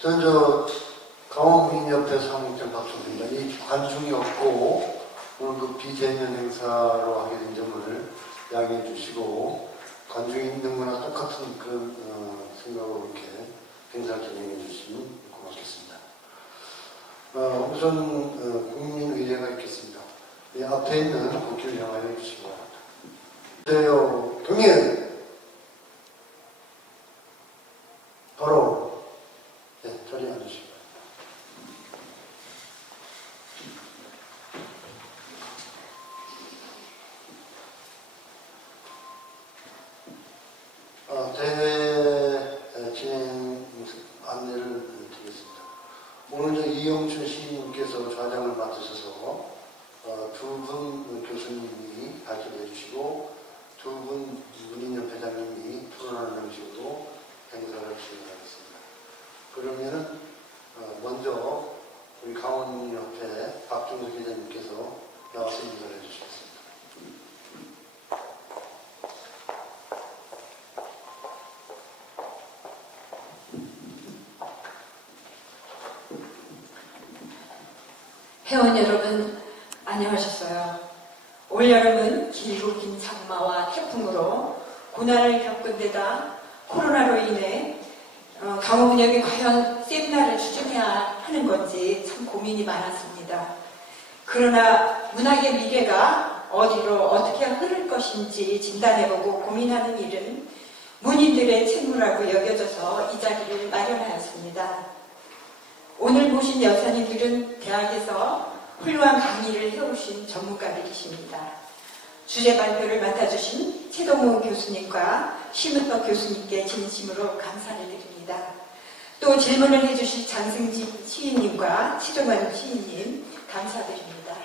저는 강원민협회 사무국장 박종입니다. 이 관중이 없고 오늘 그 비대면 행사로 하게 된 점을 양해해 주시고 관중이 있는 거나 똑같은 그런 생각으로 이렇게 행사를 진행해 주시면 고맙겠습니다. 우선 국민의례가 있겠습니다. 이 앞에 있는 국기를 향하여 해주시기 바랍니다. 네요, 경례. 바로 자리에 앉으시기 바랍니다. 대회 진행 안내를 드리겠습니다. 오늘 이영춘 시인님께서 좌장을 맡으셔서 두 분 교수님이 발표해 주시고 두 분 문인협 회장님이 토론하는 형식으로 행사를 진행하겠습니다. 그러면은 먼저 우리 강원민협회 박종석 회장님께서 나와서 인사를 해주시겠습니다. 회원 여러분, 안녕하셨어요. 올여름은 길고 긴 장마와 태풍으로 고난을 겪은 데다 코로나로 인해 강원민협이 과연 세미나를 추진해야 하는 건지 참 고민이 많았습니다. 그러나 문학의 미래가 어디로 어떻게 흐를 것인지 진단해보고 고민하는 일은 문인들의 책무라고 여겨져서 이 자리를 마련하였습니다. 오늘 모신 여사님들은 대학에서 훌륭한 강의를 해오신 전문가들이십니다. 주제 발표를 맡아주신 최동우 교수님과 심은덕 교수님께 진심으로 감사를 드립니다. 또 질문을 해주신 장승진 시인님과 치종환 시인님 감사드립니다.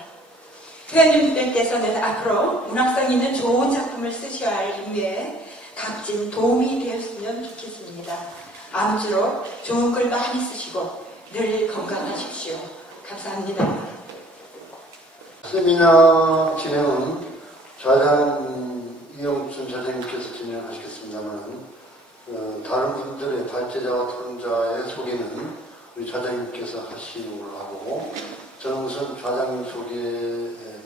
회원님들께서는 앞으로 문학성 있는 좋은 작품을 쓰셔야 할 임무에 값진 도움이 되었으면 좋겠습니다. 아무쪼록 좋은 글 많이 쓰시고 늘 건강하십시오. 감사합니다. 세미나 진행은 좌장 이영춘 좌장님께서 진행하시겠습니다만 다른 분들의 발제자와 토론자의 소개는 우리 좌장님께서 하시는 걸로 하고 저는 우선 좌장님 소개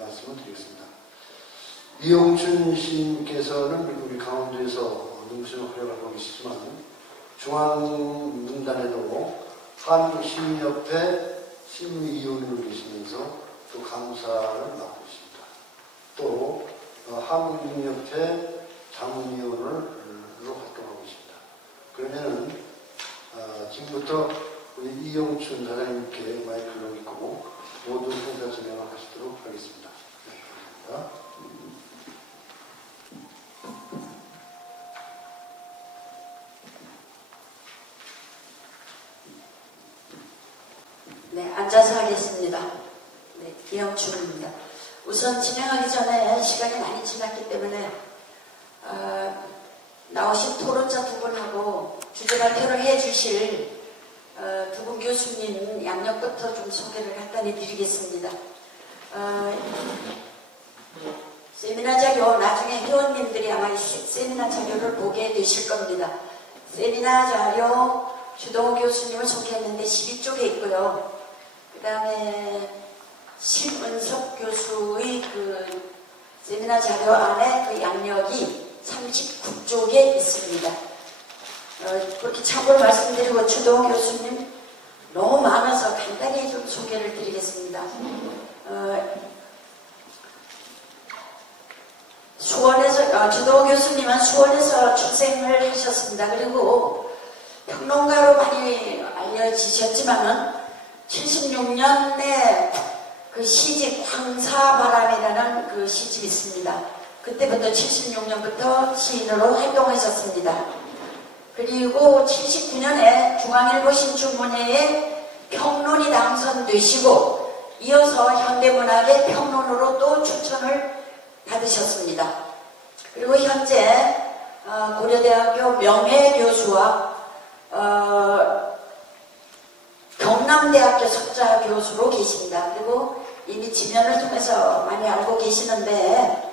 말씀을 드리겠습니다. 이영춘 시인께서는 우리 강원도에서 능수를 활약하고 계시지만 중앙문단에도 한국시민협회 시민위원으로 계시면서 또 강사를 맡고 있습니다. 또 한국민협회 자문위원으로 활동하고 있습니다. 그러면은 지금부터 우리 이영춘 사장님께 마이크를 넘기고 모든 행사 진행을 하시도록 하겠습니다. 네, 감사합니다. 네, 앉아서 하겠습니다. 네, 이영춘입니다. 우선 진행하기 전에 시간이 많이 지났기 때문에 나오신 토론자 두 분하고 주제 발표를 해주실 두 분 교수님 양력부터 좀 소개를 간단히 드리겠습니다. 세미나 자료 나중에 회원님들이 아마 세미나 자료를 보게 되실 겁니다. 세미나 자료 주동호 교수님을 소개했는데 12쪽에 있고요. 그 다음에 심은석 교수의 그 세미나 자료 안에 그 양력이 39쪽에 있습니다. 그렇게 참고로 말씀드리고 주동호 교수님 너무 많아서 간단히 좀 소개를 드리겠습니다. 수원에서 주동호 교수님은 수원에서 출생을 하셨습니다. 그리고 평론가로 많이 알려지셨지만은 76년에 그 시집 황사바람이라는 그 시집이 있습니다. 그때부터 76년부터 시인으로 활동하셨습니다. 그리고 79년에 중앙일보 신춘문예에 평론이 당선되시고 이어서 현대문학의 평론으로 또 추천을 받으셨습니다. 그리고 현재 고려대학교 명예교수와 경남대학교 석좌 교수로 계십니다. 그리고 이미 지면을 통해서 많이 알고 계시는데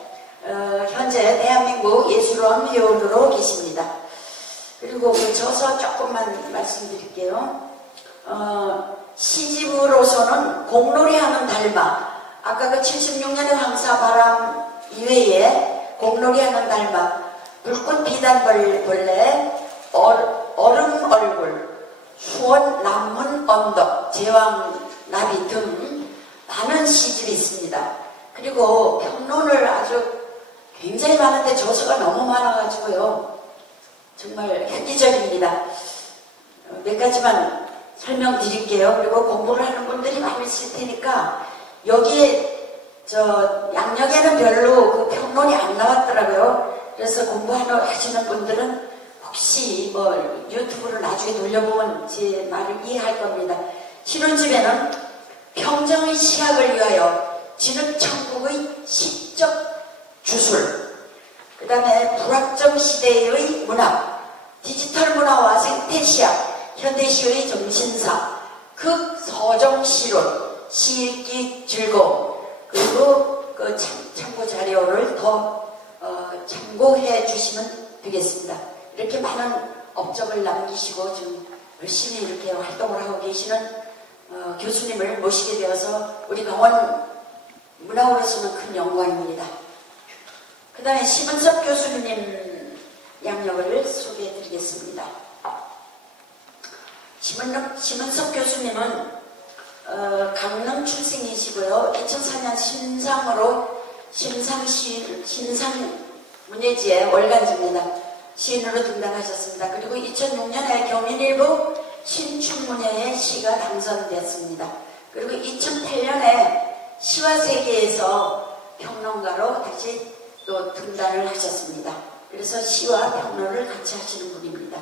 현재 대한민국 예술원 회원으로 계십니다. 그리고 그 저서 조금만 말씀드릴게요. 시집으로서는 공놀이하는 달마, 아까 그 76년의 황사바람 이외에 공놀이하는 달마, 불꽃 비단벌레, 얼음 얼굴, 수원 남문 언덕, 제왕 나비 등 많은 시집이 있습니다. 그리고 평론을 아주 굉장히 많은데 저서가 너무 많아가지고요. 정말 획기적입니다. 몇 가지만 설명드릴게요. 그리고 공부를 하는 분들이 많이 있을 테니까 여기에 양력에는 별로 그 평론이 안 나왔더라고요. 그래서 하시는 분들은 혹시 유튜브를 나중에 돌려보면 제 말을 이해할 겁니다. 신혼집에는 평정의 시학을 위하여 진흙천국의 시적 주술, 그 다음에 불확정 시대의 문학, 디지털 문화와 생태시학, 현대시의 정신사, 극서정시론, 시읽기 즐거움, 그리고 그 참고 자료를 더 참고해 주시면 되겠습니다. 이렇게 많은 업적을 남기시고 지금 열심히 이렇게 활동을 하고 계시는 교수님을 모시게 되어서 우리 강원 문화원으로서는 큰 영광입니다. 그 다음에 심은섭 교수님 양력을 소개해 드리겠습니다. 심은섭 교수님은 강릉 출생이시고요. 2004년 신상문예지의 월간지입니다. 시인으로 등단하셨습니다. 그리고 2006년에 경인일보 신춘문예의 시가 당선됐습니다. 그리고 2008년에 시와세계에서 평론가로 다시 또 등단을 하셨습니다. 그래서 시와 평론을 같이 하시는 분입니다.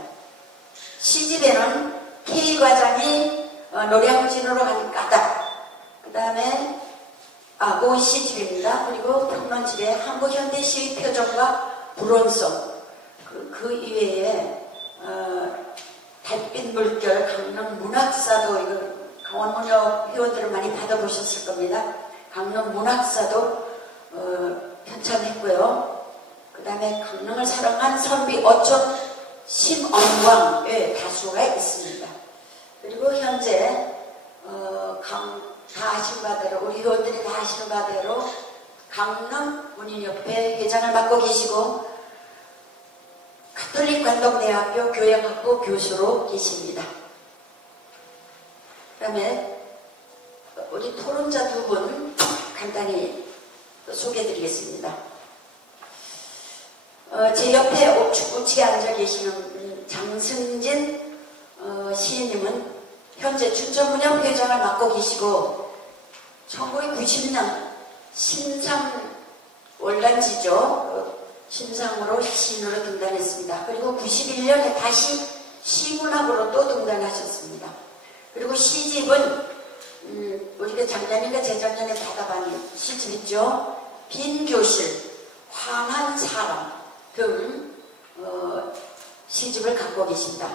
시집에는 K과장이 노량진으로 간 까닭, 그 다음에 그 시집입니다. 그리고 평론집에 한국현대시의 표정과 불온성, 그 이외에 달빛 물결, 강릉 문학사도, 이거 강원문역 회원들을 많이 받아보셨을 겁니다. 강릉 문학사도 편찬했고요. 그 다음에 강릉을 사랑한 선비 어촌 심언광의 다수가 있습니다. 그리고 현재 다 아시는 바대로, 우리 회원들이 다 아시는 바대로 강릉 문인협회 회장을 맡고 계시고 가톨릭 관동대학교 교양학부 교수로 계십니다. 그 다음에 우리 토론자 두 분 간단히 소개해드리겠습니다. 제 옆에 우측에 앉아 계시는 장승진 시인님은 현재 춘천문협 회장을 맡고 계시고 1990년 신상 월간지죠. 신상으로 시인으로 등단했습니다. 그리고 91년에 다시 시문학으로 또 등단하셨습니다. 그리고 시집은 우리가 작년인가 재작년에 받아본 시집 있죠. 빈 교실, 환한 사람 등 시집을 갖고 계십니다.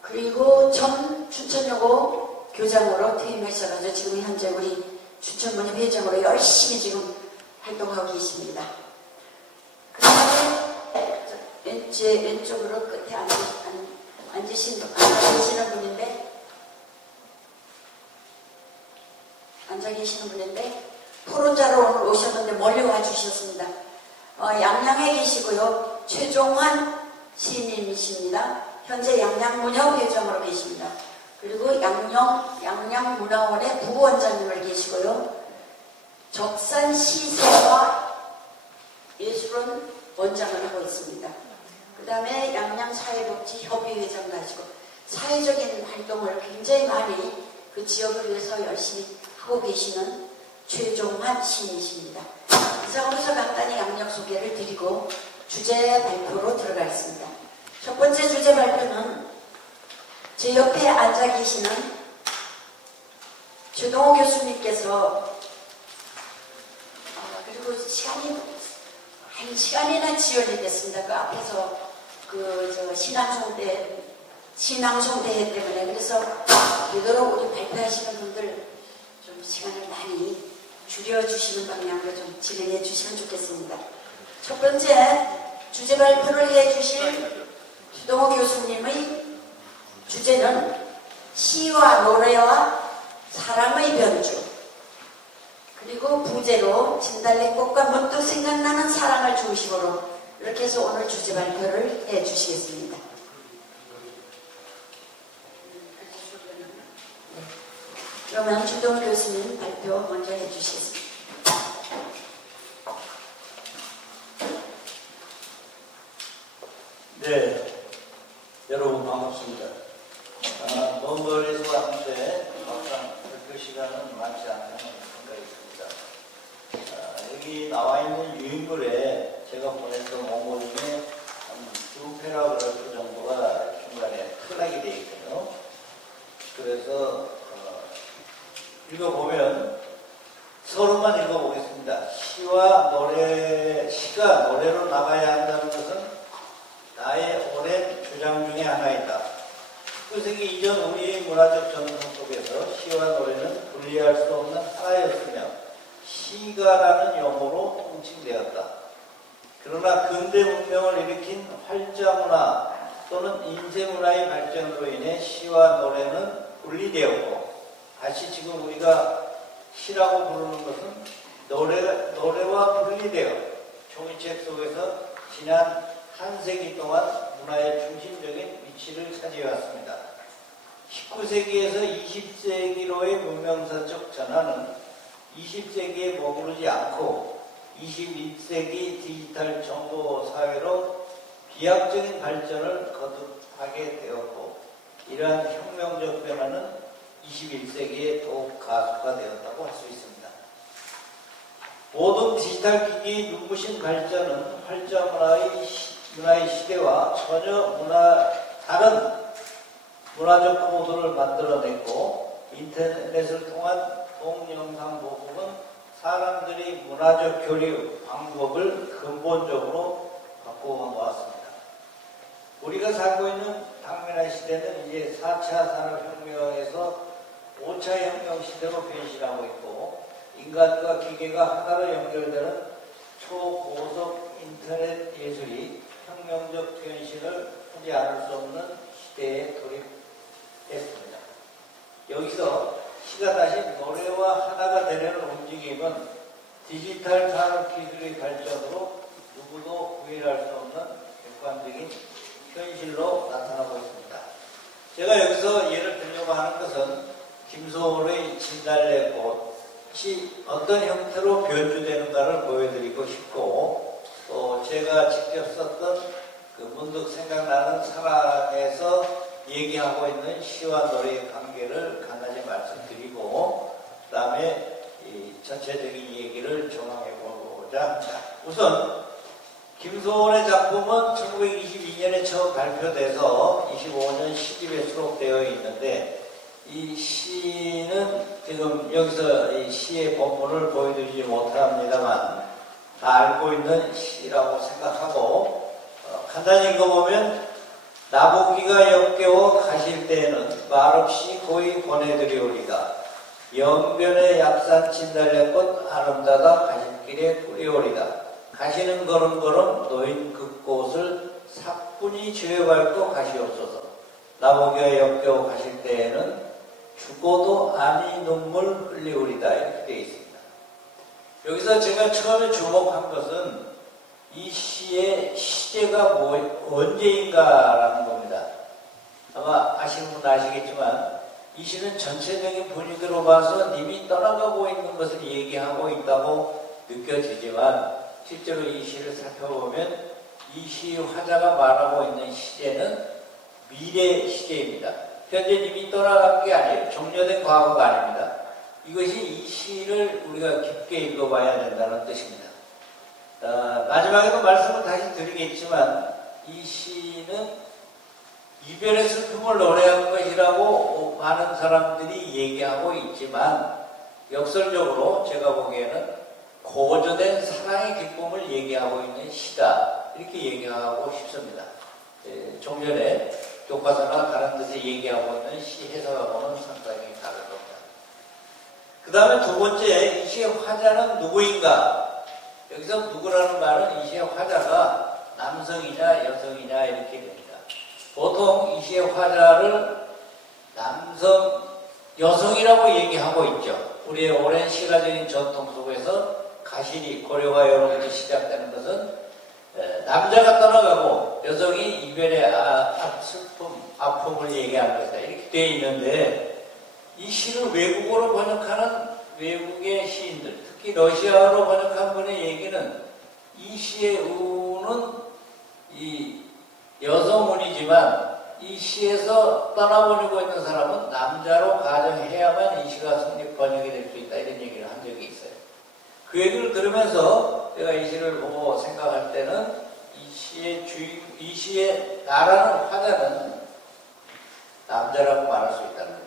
그리고 전 춘천여고 교장으로 퇴임하셔가지고 지금 현재 우리 춘천문협 회장으로 열심히 지금 활동하고 계십니다. 그 다음에 제 왼쪽으로 끝에 앉아 계시는 분인데 토론자로 오늘 오셨는데 멀리 와주셨습니다. 양양에 계시고요. 최종환 시인님이십니다. 현재 양양문협 회장으로 계십니다. 그리고 양양문화원의 부원장님을 계시고요. 적산 시세와 예술원 원장을 하고 있습니다. 그 다음에 양양사회복지협의 회장도 하시고 사회적인 활동을 굉장히 많이 그 지역을 위해서 열심히 하고 계시는 최종환 시인이십니다. 이상으로서 간단히 양력 소개를 드리고 주제 발표로 들어가겠습니다. 첫 번째 주제 발표는 제 옆에 앉아 계시는 최동호 교수님께서 그리고 시간이 한 시간이나 지연이 됐습니다. 그 앞에서 신앙송 대회 때문에. 그래서 되도록 우리 발표하시는 분들 좀 시간을 많이 줄여주시는 방향으로 좀 진행해 주시면 좋겠습니다. 첫 번째 주제 발표를 해 주실 최동호 교수님의 주제는 시와 노래와 사랑의 변주, 그리고 부제로 진달래꽃과 문득 생각나는 사랑을 중심으로 이렇게 해서 오늘 주제 발표를 해주시겠습니다. 그러면 주동훈 교수님 발표 먼저 해주시겠습니다. 네, 여러분 반갑습니다. 먼 거리에서 왔는데 막상 발표 시간은 많지 않은 생각이 듭니다. 여기 나와 있는 유인글에 제가 보냈던 원고 중에 한 2패라그래프 정도가 중간에 탈락이 되어 있거든요. 그래서 읽어보면 서로만 읽어보겠습니다. 시가 노래로 나가야 한다는 것은 나의 오랜 주장 중에 하나이다. 19세기 이전 우리의 문화적 전통 속에서 시와 노래는 분리할 수 없는 하나였으며 시가라는 용어로 통칭되었다. 그러나 근대 문명을 일으킨 활자문화 또는 인쇄문화의 발전으로 인해 시와 노래는 분리되었고, 다시 지금 우리가 시라고 부르는 것은 노래와 분리되어 종이책 속에서 지난 한 세기 동안 문화의 중심적인 위치를 차지해왔습니다. 19세기에서 20세기로의 문명사적 전환은 20세기에 머무르지 않고 21세기 디지털 정보 사회로 비약적인 발전을 거듭하게 되었고, 이러한 혁명적 변화는 21세기에 더욱 가속화되었다고 할 수 있습니다. 모든 디지털 기기의 눈부신 발전은 활자 문화의 시대와 전혀 다른 문화적 코드를 만들어냈고, 인터넷을 통한 동영상 보급은 사람들이 문화적 교류 방법을 근본적으로 바꾸어 놓았습니다. 우리가 살고 있는 당면한 시대는 이제 4차 산업혁명에서 5차 혁명 시대로 변신하고 있고, 인간과 기계가 하나로 연결되는 초고속 인터넷 예술이 혁명적 변신을 하지 않을 수 없는 시대에 돌입했습니다. 여기서 시가 다시 노래와 하나가 되려는 움직임은 디지털 산업 기술의 발전으로 누구도 부인할 수 없는 객관적인 현실로 나타나고 있습니다. 제가 여기서 예를 들려고 하는 것은 김소월의 진달래꽃이 어떤 형태로 변주되는가를 보여드리고 싶고, 또 제가 직접 썼던 그 문득 생각나는 사랑에서 얘기하고 있는 시와 노래의 관계를 간단히 말씀드리고, 그 다음에 이 전체적인 얘기를 종합해보고자 합니다. 우선 김소월의 작품은 1922년에 처음 발표돼서 25년 시집에 수록되어 있는데, 이 시는 지금 여기서 이 시의 본문을 보여드리지 못합니다만 다 알고 있는 시라고 생각하고, 간단히 읽어보면 나보기가 역겨워 가실 때에는 말없이 고이 보내드리오리다. 영변의 약산 진달래꽃 아름다다 가실길에 뿌리오리다. 가시는 걸음걸음 노인 그 꽃을 사뿐히 지어밟고 가시옵소서. 나보기가 역겨워 가실 때에는 죽어도 아니 눈물 흘리오리다. 이렇게 되어 있습니다. 여기서 제가 처음에 주목한 것은 이 시의 시제가 언제인가라는 겁니다. 아마 아시는 분은 아시겠지만 이 시는 전체적인 분위기로 봐서 님이 떠나가고 있는 것을 얘기하고 있다고 느껴지지만, 실제로 이 시를 살펴보면 이 시 화자가 말하고 있는 시제는 미래 시제입니다. 현재 님이 떠나간 게 아니에요. 종료된 과거가 아닙니다. 이것이 이 시를 우리가 깊게 읽어봐야 된다는 뜻입니다. 마지막에도 말씀을 다시 드리겠지만 이 시는 이별의 슬픔을 노래한 것이라고 많은 사람들이 얘기하고 있지만, 역설적으로 제가 보기에는 고조된 사랑의 기쁨을 얘기하고 있는 시다, 이렇게 얘기하고 싶습니다. 좀 전에 교과서나 다른 데서 얘기하고 있는 시 해석하고는 상당히 다른 겁니다. 그 다음에 두 번째, 이 시의 화자는 누구인가? 여기서 누구라는 말은 이 시의 화자가 남성이냐 여성이냐 이렇게 됩니다. 보통 이 시의 화자를 여성이라고 얘기하고 있죠. 우리의 오랜 시가적인 전통 속에서 가시리, 고려가 여러부터 시작되는 것은 남자가 떠나가고 여성이 이별의 슬픔, 아픔을 얘기하는 것이다. 이렇게 되어 있는데 이 시를 외국어로 번역하는 외국의 시인들, 특히 러시아어로 번역한 분의 얘기는 이 시의 우는 이 여성운이지만 이 시에서 떠나보내고 있는 사람은 남자로 가정해야만 이 시가 번역이 될 수 있다. 이런 얘기를 한 적이 있어요. 그 얘기를 들으면서 제가 이 시를 보고 생각할 때는 이 시의 나라는 화자는 남자라고 말할 수 있다는 거죠.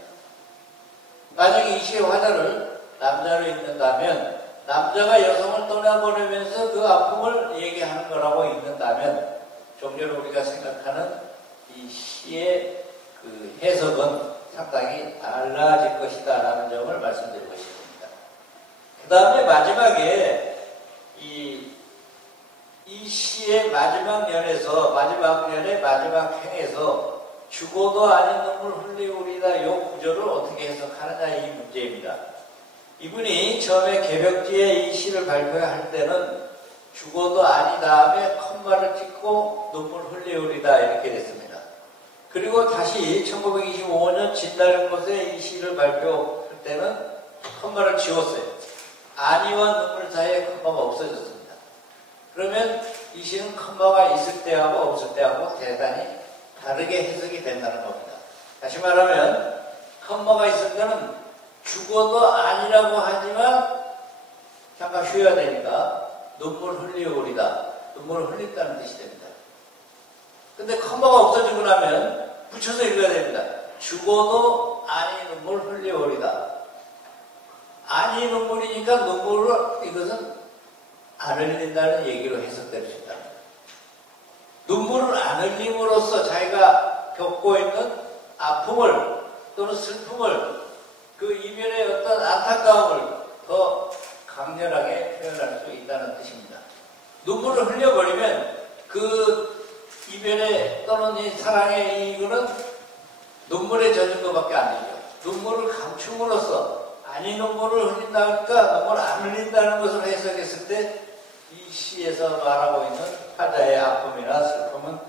만약에 이 시의 화자를 남자로 읽는다면 남자가 여성을 떠나보내면서 그 아픔을 얘기하는 거라고 읽는다면 좀 전에 우리가 생각하는 이 시의 그 해석은 상당히 달라질 것이다 라는 점을 말씀드리고 싶습니다. 그 다음에 마지막에 이 시의 마지막 연의 마지막 행에서 죽어도 아닌 눈물 흘리우리다 이 구절을 어떻게 해석하느냐 이 문제입니다. 이분이 처음에 개벽지에 이 시를 발표할 때는 죽어도 아니 다음에 컴마를 찍고 눈물 흘리우리다 이렇게 됐습니다. 그리고 다시 1925년 진달꽃에 이 시를 발표할 때는 컴마를 지웠어요. 아니와 눈물 사이에 컴마가 없어졌습니다. 그러면 이 시는 컴마가 있을 때하고 없을 때하고 대단히 다르게 해석이 된다는 겁니다. 다시 말하면 컴마가 있을 때는 죽어도 아니라고 하지만 잠깐 쉬어야 되니까 눈물 흘리우리다. 눈물을 흘린다는 뜻이 됩니다. 근데 컴마가 없어지고 나면 붙여서 읽어야 됩니다. 죽어도 아니 눈물 흘리우리다. 아니 눈물이니까 눈물을 이것은 안 흘린다는 얘기로 해석될 수 있다. 눈물을 안 흘림으로써 자기가 겪고 있는 아픔을 또는 슬픔을 그 이별의 어떤 안타까움을 더 강렬하게 표현할 수 있다는 뜻입니다. 눈물을 흘려버리면 그 이별의 또는 이 사랑의 이유는 눈물에 젖은 것밖에 안 되죠. 눈물을 감춤으로써 아니 눈물을 흘린다니까 눈물 안 흘린다는 것을 해석했을 때 이 시에서 말하고 있는 화자의 아픔이나 슬픔은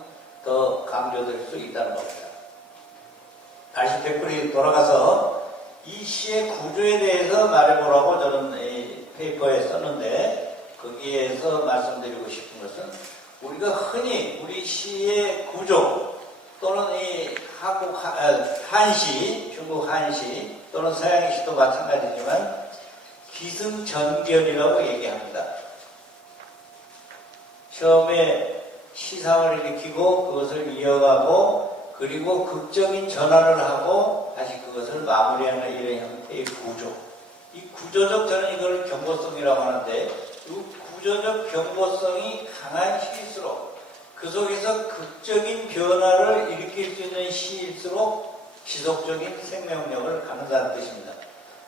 더 강조될 수 있다는 겁니다. 다시 댓글이 돌아가서 이 시의 구조에 대해서 말해보라고 저는 이 페이퍼에 썼는데 거기에서 말씀드리고 싶은 것은 우리가 흔히 우리 시의 구조 또는 이 한국 한시, 중국 한시 또는 서양의 시도 마찬가지지만 기승전결이라고 얘기합니다. 처음에 시상을 일으키고 그것을 이어가고 그리고 극적인 전환을 하고 다시 그것을 마무리하는 이런 형태의 구조. 이 구조적 저는 이걸 경고성이라고 하는데 이 구조적 경고성이 강한 시일수록 그 속에서 극적인 변화를 일으킬 수 있는 시일수록 지속적인 생명력을 갖는다는 뜻입니다.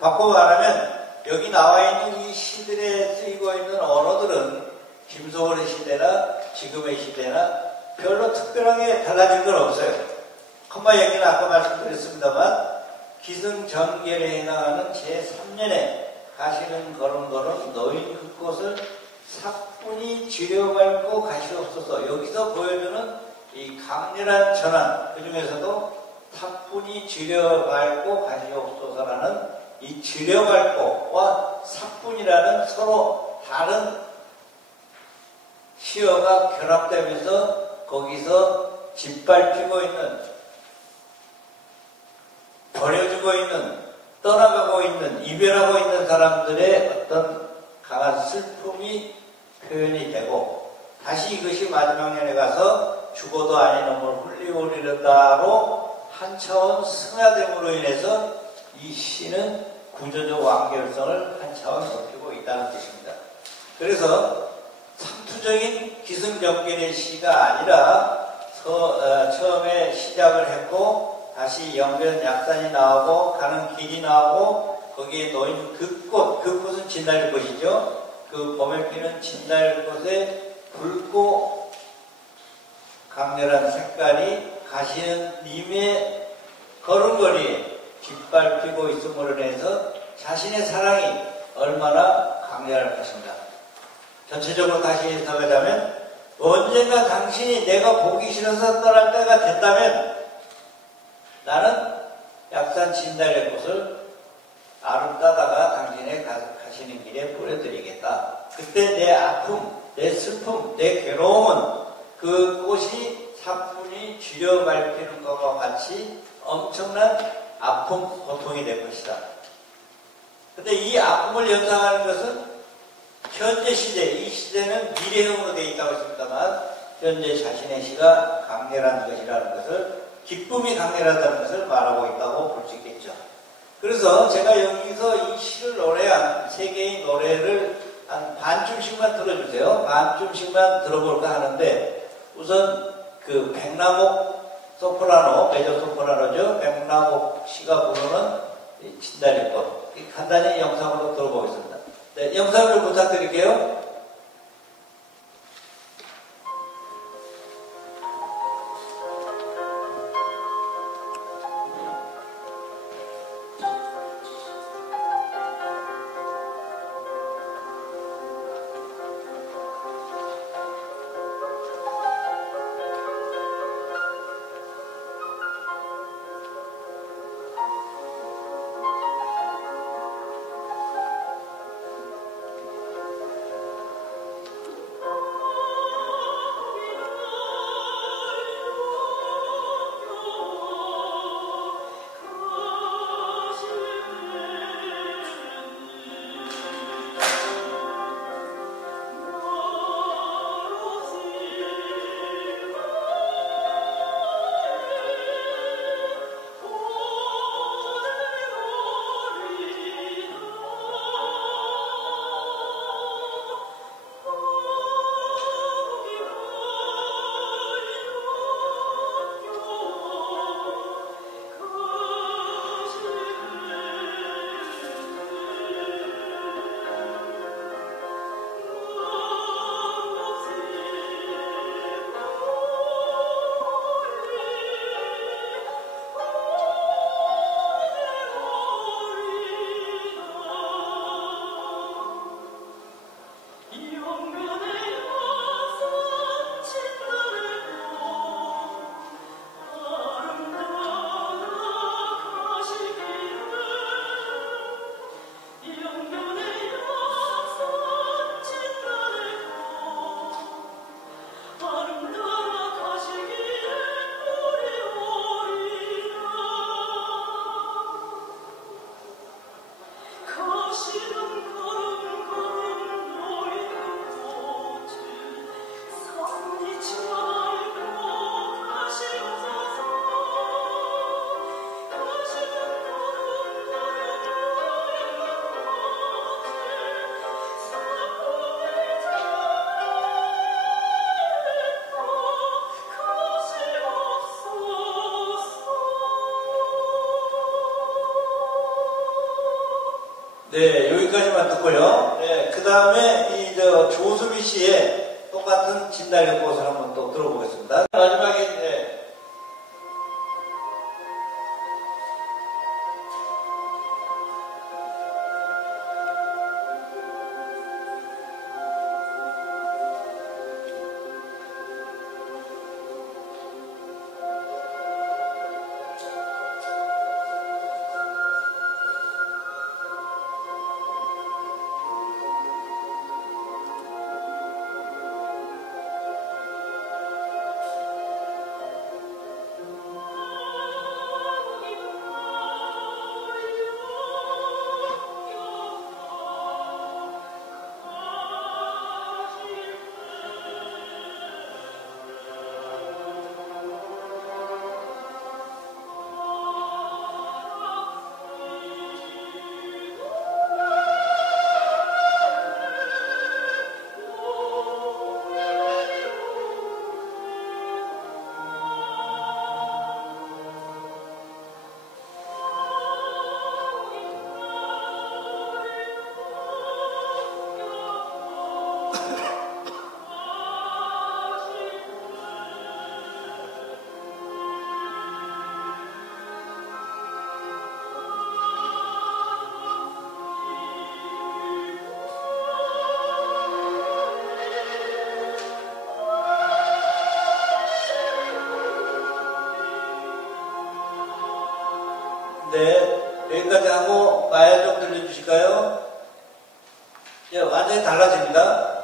바꿔 말하면 여기 나와 있는 이 시들에 쓰이고 있는 언어들은 김소월의 시대나 지금의 시대나 별로 특별하게 달라진 건 없어요. 컴마 얘기는 아까 말씀드렸습니다만 기승전결에 해당하는 제3년에 가시는 걸음걸음 너인 그곳을 사뿐히 지려밟고 가시옵소서. 여기서 보여주는 이 강렬한 전환, 그 중에서도 사뿐히 지려밟고 가시옵소서라는 이 지려밟고와 사뿐이라는 서로 다른 시어가 결합되면서 거기서 짓밟히고 있는, 버려지고 있는, 떠나가고 있는, 이별하고 있는 사람들의 어떤 강한 슬픔이 표현이 되고 다시 이것이 마지막 년에 가서 죽어도 아니 눈물 흘리우리다로 한 차원 승화됨으로 인해서 이 시는 구조적 완결성을 한 차원 높이고 있다는 뜻입니다. 그래서 상투적인 기승전결의 시가 아니라 처음에 시작을 했고 다시 영변 약산이 나오고 가는 길이 나오고 거기에 놓인 그 꽃은 진달꽃이죠. 그 봄에 피는 진달꽃에 붉고 강렬한 색깔이 가시는 님의 걸음걸이에 짓밟히고 있음으로 인해서 자신의 사랑이 얼마나 강렬할 것인가. 전체적으로 다시 해석하자면 언젠가 당신이 내가 보기 싫어서 떠날 때가 됐다면 나는 약산 진달래 꽃을 아름 따다가 당신의 가시는 길에 뿌려드리겠다. 그때 내 아픔, 내 슬픔, 내 괴로움은 그 꽃이 사뿐히 쥐어 밟히는 것과 같이 엄청난 아픔, 고통이 될 것이다. 근데 이 아픔을 연상하는 것은 현재 시대, 이 시대는 미래형으로 되어 있다고 했습니다만 현재 자신의 시가 강렬한 것이라는 것을, 기쁨이 강렬하다는 것을 말하고 있다고 볼 수 있겠죠. 그래서 제가 여기서 이 시를 노래한 세 개의 노래를 한 반쯤씩만 들어주세요. 반쯤씩만 들어볼까 하는데, 우선 그 백남옥 소프라노, 메조 소프라노죠. 백남옥 씨가 부르는 진달래꽃. 간단히 영상으로 들어보겠습니다. 네, 영상을 좀 부탁드릴게요. 네, 여기까지만 듣고요. 네, 그 다음에 조수미 씨의 똑같은 진달래꽃을 한번 또 들어보겠습니다. 마지막에, 네. 네, 여기까지 하고 마야 좀 들려주실까요? 예, 완전히 달라집니다.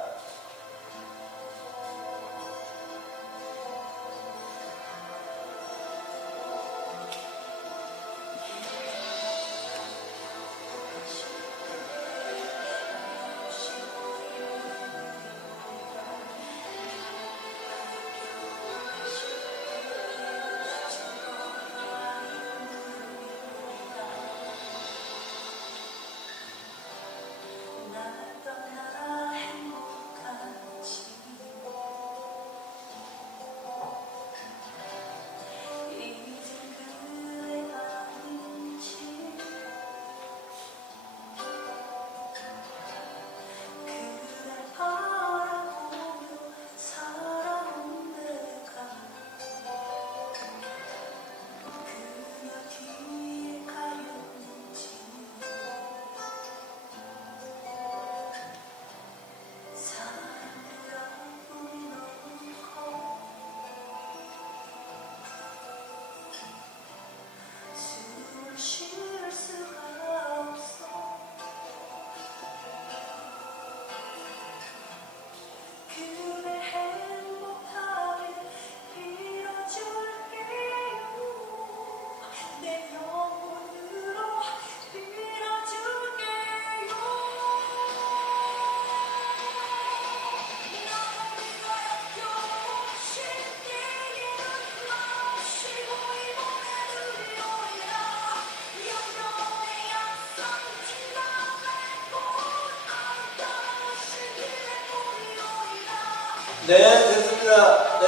네, 됐습니다.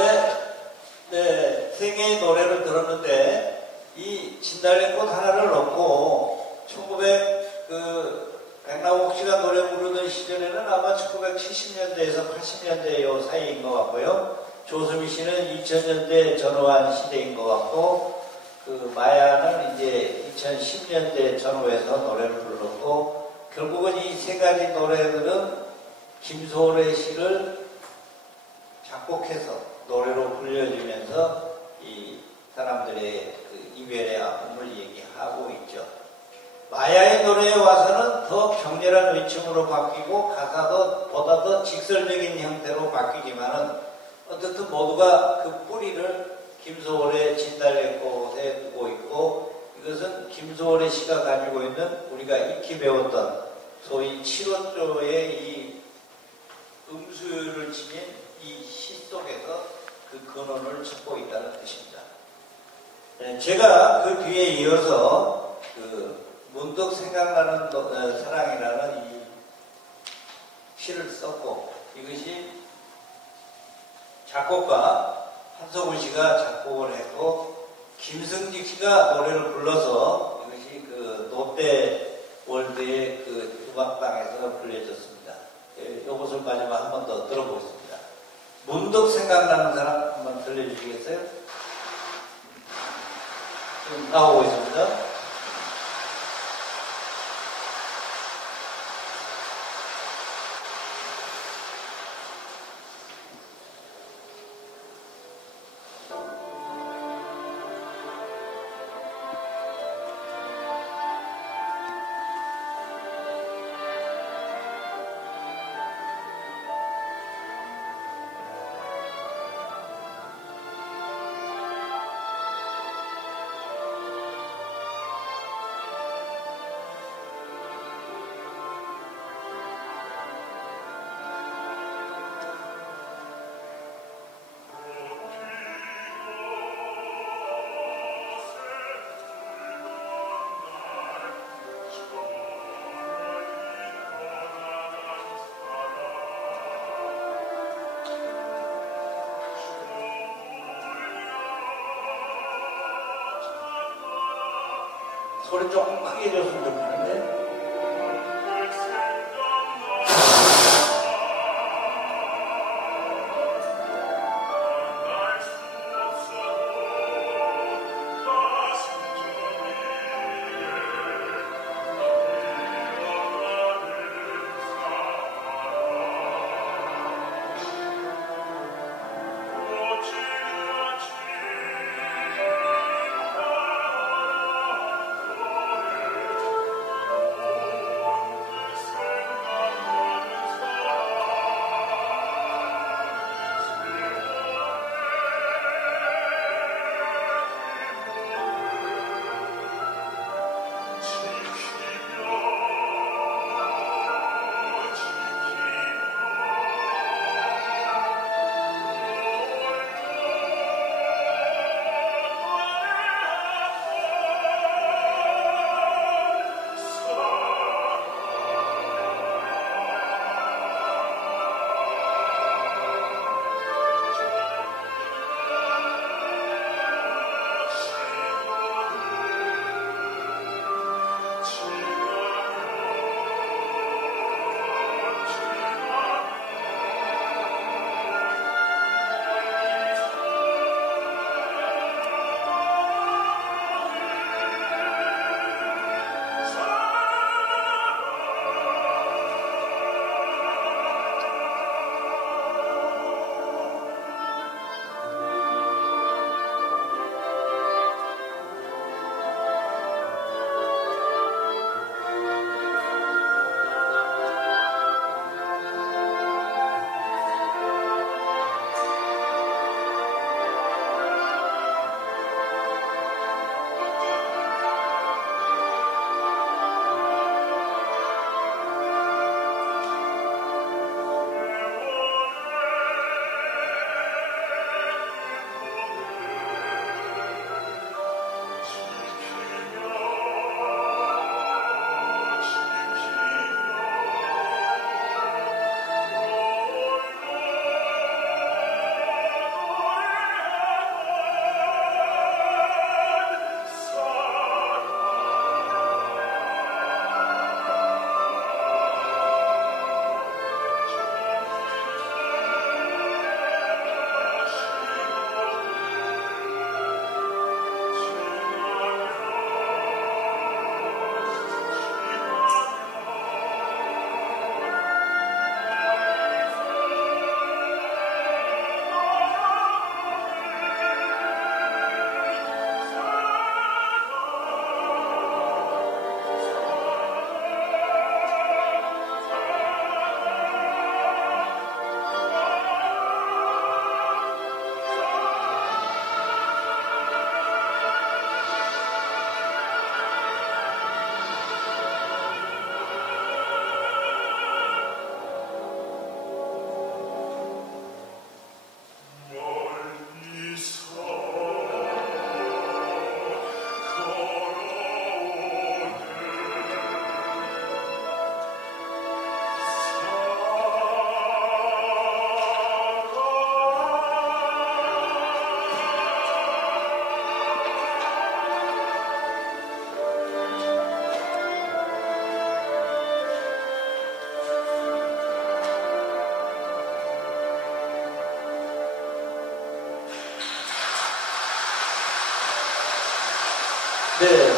네, 세 개의 노래를 들었는데, 이 진달래꽃 하나를 넣고, 백나옥 씨가 노래 부르던 시절에는 아마 1970년대에서 80년대 요 사이인 것 같고요. 조수미 씨는 2000년대 전후한 시대인 것 같고, 마야는 이제 2010년대 전후에서 노래를 불렀고, 결국은 이 세 가지 노래들은 김소래 씨를 작곡해서 노래로 불려주면서 이 사람들의 이별의 아픔을 얘기하고 있죠. 마야의 노래에 와서는 더 격렬한 외침으로 바뀌고 가사도 보다 더 직설적인 형태로 바뀌지만은 어쨌든 모두가 그 뿌리를 김소월의 진달래꽃에 두고 있고, 이것은 김소월의 시가 가지고 있는 우리가 익히 배웠던 소위 7호조의 이 음수를 지닌 이 시 속에서 그 근원을 찾고 있다는 뜻입니다. 네, 제가 그 뒤에 이어서 문득 생각나는 사랑이라는 이 시를 썼고, 이것이 작곡가 한석훈 씨가 작곡을 했고, 김승직 씨가 노래를 불러서 이것이 롯데월드의 음악방에서 불려졌습니다. 이것을 마지막 한 번 더 들어보겠습니다. 문득 생각나는 사람 한번 들려주시겠어요? 지금 나오고 있습니다. 소리 조금 크게 해줬으면 좋겠는데.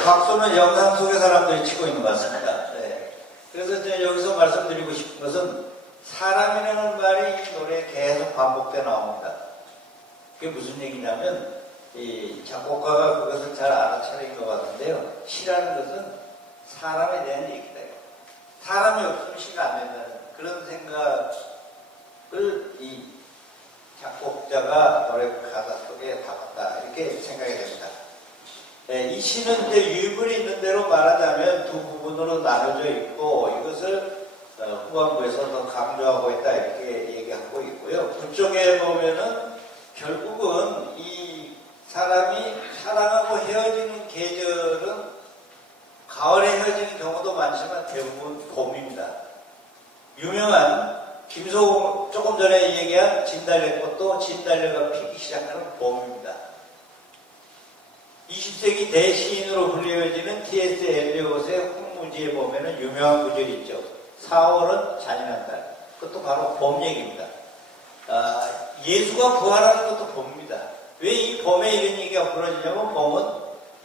박수는 영상 속의 사람들이 치고 있는 것 같습니다. 네. 그래서 이제 여기서 말씀드리고 싶은 것은 사람이라는 말이 이 노래에 계속 반복돼 나옵니다. 그게 무슨 얘기냐면 이 작곡가가 그것을 잘 알아차린 것 같은데요. 시라는 것은 사람에 대한 얘기다. 사람이 없으면 시가 안 된다는 그런 생각을 이 작곡자가 노래 가사 속에 담았다. 이렇게 생각이 됩니다. 네, 이 시는 이제 유입을 있는 대로 말하자면 두 부분으로 나눠져 있고 이것을 후반부에서 더 강조하고 있다. 이렇게 얘기하고 있고요. 그쪽에 보면은 결국은 이 사람이 사랑하고 헤어지는 계절은 가을에 헤어지는 경우도 많지만 대부분 봄입니다. 유명한 김소공 조금 전에 얘기한 진달래꽃도 진달래가 피기 시작하는 봄입니다. 20세기 대시인으로 불리워지는 T.S. 엘리엇의 홍무지에 보면은 유명한 구절이 있죠. 4월은 잔인한 달. 그것도 바로 봄 얘기입니다. 예수가 부활하는 것도 봄입니다. 왜 이 봄에 이런 얘기가 벌어지냐면 봄은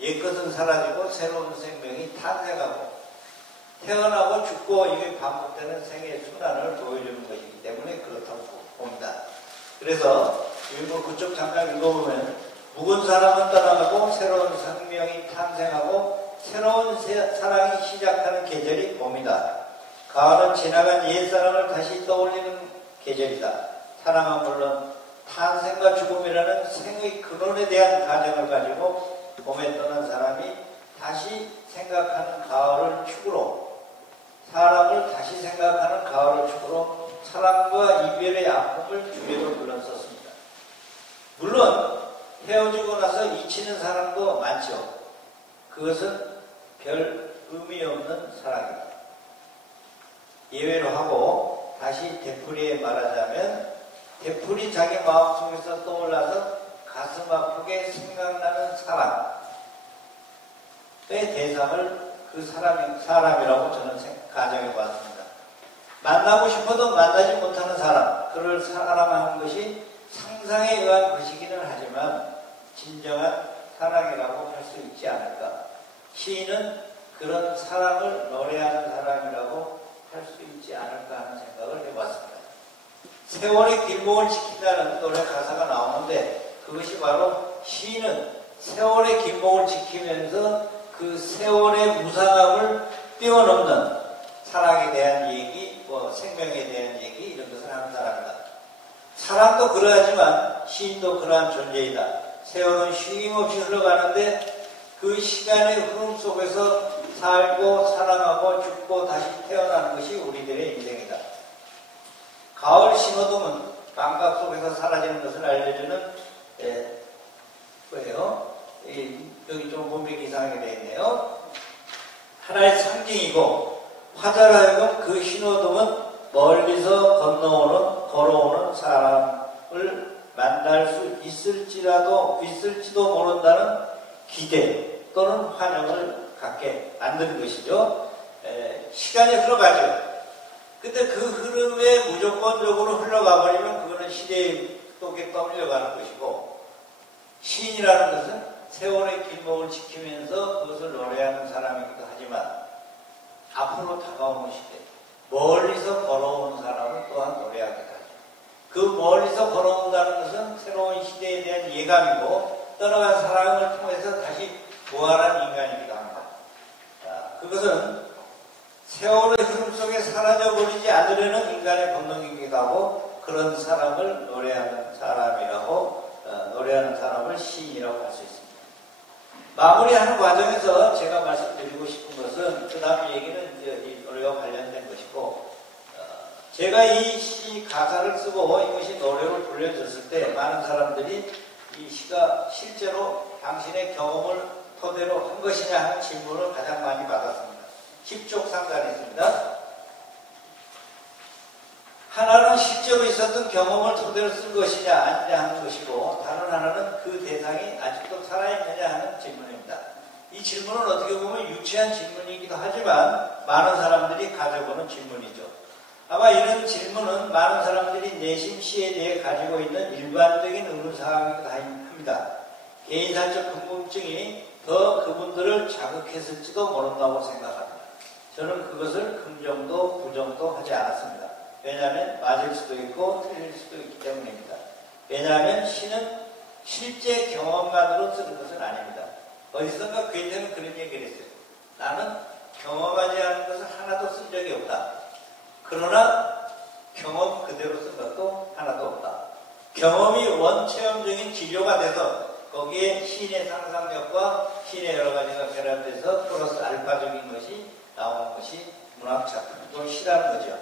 옛것은 사라지고 새로운 생명이 탄생하고 태어나고 죽고 이게 반복되는 생의 순환을 보여주는 것이기 때문에 그렇다고 봅니다. 그래서 그쪽 잠깐 읽어보면 묵은 사람은 떠나가고 새로운 생명이 탄생하고 새로운 사랑이 시작하는 계절이 봄이다. 가을은 지나간 옛사랑을 다시 떠올리는 계절이다. 사랑은 물론 탄생과 죽음이라는 생의 근원에 대한 가정을 가지고 봄에 떠난 사람이 다시 생각하는 가을을 축으로 사람을 다시 생각하는 가을을 축으로 사랑과 이별의 아픔을 주제로 불렀었습니다. 물론 헤어지고 나서 잊히는 사람도 많죠. 그것은 별 의미 없는 사랑입니다. 예외로 하고 다시 되풀이에 말하자면 되풀이 자기 마음속에서 떠올라서 가슴 아프게 생각나는 사람의 대상을 그 사람이라고 저는 가정해 봤습니다. 만나고 싶어도 만나지 못하는 사람, 그를 사랑하는 것이 상상에 의한 것이기는 하지만 진정한 사랑이라고 할 수 있지 않을까. 시인은 그런 사랑을 노래하는 사람이라고 할 수 있지 않을까 하는 생각을 해봤습니다. 세월의 길목을 지킨다는 노래 가사가 나오는데 그것이 바로 시인은 세월의 길목을 지키면서 그 세월의 무상함을 뛰어넘는 사랑에 대한 얘기, 생명에 대한 얘기 이런 것을 하는 사람이다. 사람도 그러하지만 시인도 그러한 존재이다. 세월은 쉼없이 흘러가는데 그 시간의 흐름 속에서 살고 사랑하고 죽고 다시 태어나는 것이 우리들의 인생이다. 가을 신호등은 감각 속에서 사라지는 것을 알려주는 뭐예요? 여기 좀 보면 이상하게 되어 있네요. 하나의 상징이고 화자로 하여금 그 신호등은 멀리서 걸어오는 사람을 만날 수 있을지도 모른다는 기대 또는 환영을 갖게 만드는 것이죠. 시간이 흘러가죠. 근데 그 흐름에 무조건적으로 흘러가버리면 그거는 시대의 속에 떠밀려가는 것이고 시인이라는 것은 세월의 길목을 지키면서 그것을 노래하는 사람이기도 하지만 앞으로 다가오는 시대, 멀리서 걸어오는 사람은 또한 노래하기도 하죠. 그 멀리서 걸어온다는 것은 새로운 시대에 대한 예감이고 떠나간 사랑을 통해서 다시 부활한 인간이기도 합니다. 그것은 세월의 흐름 속에 사라져버리지 않으려는 인간의 본능이기도 하고 그런 사람을 노래하는 사람을 시인이라고 할 수 있습니다. 마무리하는 과정에서 제가 말씀드리고 싶은 것은 그 다음 얘기는 이제 이 노래와 관련된 것이고 제가 이 시 가사를 쓰고 이것이 노래로 불려졌을 때 많은 사람들이 이 시가 실제로 당신의 경험을 토대로 한 것이냐 하는 질문을 가장 많이 받았습니다. 10쪽 상단에 있습니다. 하나는 실제로 있었던 경험을 토대로 쓴 것이냐 아니냐 하는 것이고 다른 하나는 그 대상이 아직도 살아있느냐 하는 질문입니다. 이 질문은 어떻게 보면 유치한 질문이기도 하지만 많은 사람들이 가져보는 질문이죠. 아마 이런 질문은 많은 사람들이 내심 시에 대해 가지고 있는 일반적인 의문사항이기도 합니다. 개인사적 궁금증이 더 그분들을 자극했을지도 모른다고 생각합니다. 저는 그것을 긍정도 부정도 하지 않았습니다. 왜냐하면 맞을 수도 있고 틀릴 수도 있기 때문입니다. 왜냐하면 시는 실제 경험만으로 쓰는 것은 아닙니다. 어디선가 괴테는 그런 얘기를 했어요. 나는 경험하지 않은 것을 하나도 쓴 적이 없다. 그러나 경험 그대로 쓴 것도 하나도 없다. 경험이 원체험적인 진료가 돼서 거기에 시인의 상상력과 시인의 여러 가지가 결합돼서 플러스 알파적인 것이 나오는 것이 문학작품, 시라는 거죠.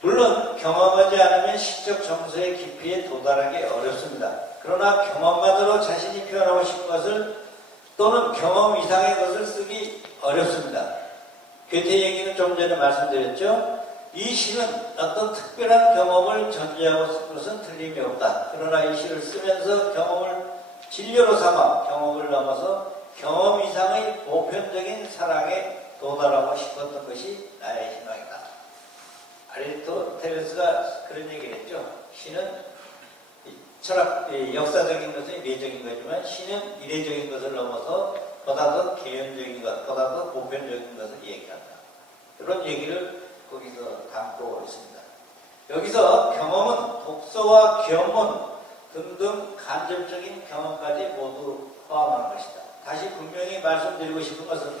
물론 경험하지 않으면 시적 정서의 깊이에 도달하기 어렵습니다. 그러나 경험만으로 자신이 표현하고 싶은 것을 또는 경험 이상의 것을 쓰기 어렵습니다. 괴테 얘기는 좀 전에 말씀드렸죠. 이 시는 어떤 특별한 경험을 전제하고 쓴 것은 틀림이 없다. 그러나 이 시를 쓰면서 경험을 진료로 삼아 경험을 넘어서 경험 이상의 보편적인 사랑에 도달하고 싶었던 것이 나의 희망이다. 아리스토텔레스가 그런 얘기를 했죠. 시는 철학, 역사적인 것은 이례적인 거지만 시는 이례적인 것을 넘어서 보다 더 개연적인 것, 보다 더 보편적인 것을 얘기한다. 그런 얘기를 거기서 담고 있습니다. 여기서 경험은 독서와 견문 등등 간접적인 경험까지 모두 포함하는 것이다. 다시 분명히 말씀드리고 싶은 것은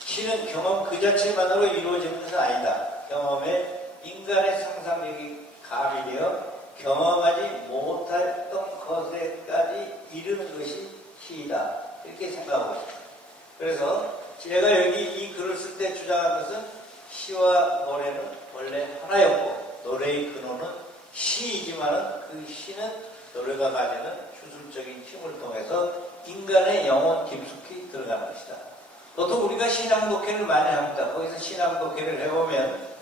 시는 경험 그 자체만으로 이루어지는 것은 아니다. 경험에 인간의 상상력이 가미되어 경험하지 못했던 것에까지 이르는 것이 시이다. 이렇게 생각하고 있습니다. 그래서 제가 여기 이 글을 쓸 때 주장한 것은 시와 노래는 원래 하나였고 노래의 근원은 시이지만은 그 시는 노래가 가지는 주술적인 힘을 통해서 인간의 영혼 깊숙이 들어가는 것이다. 보통 우리가 신앙독해를 많이 합니다. 거기서 신앙독해를 해보면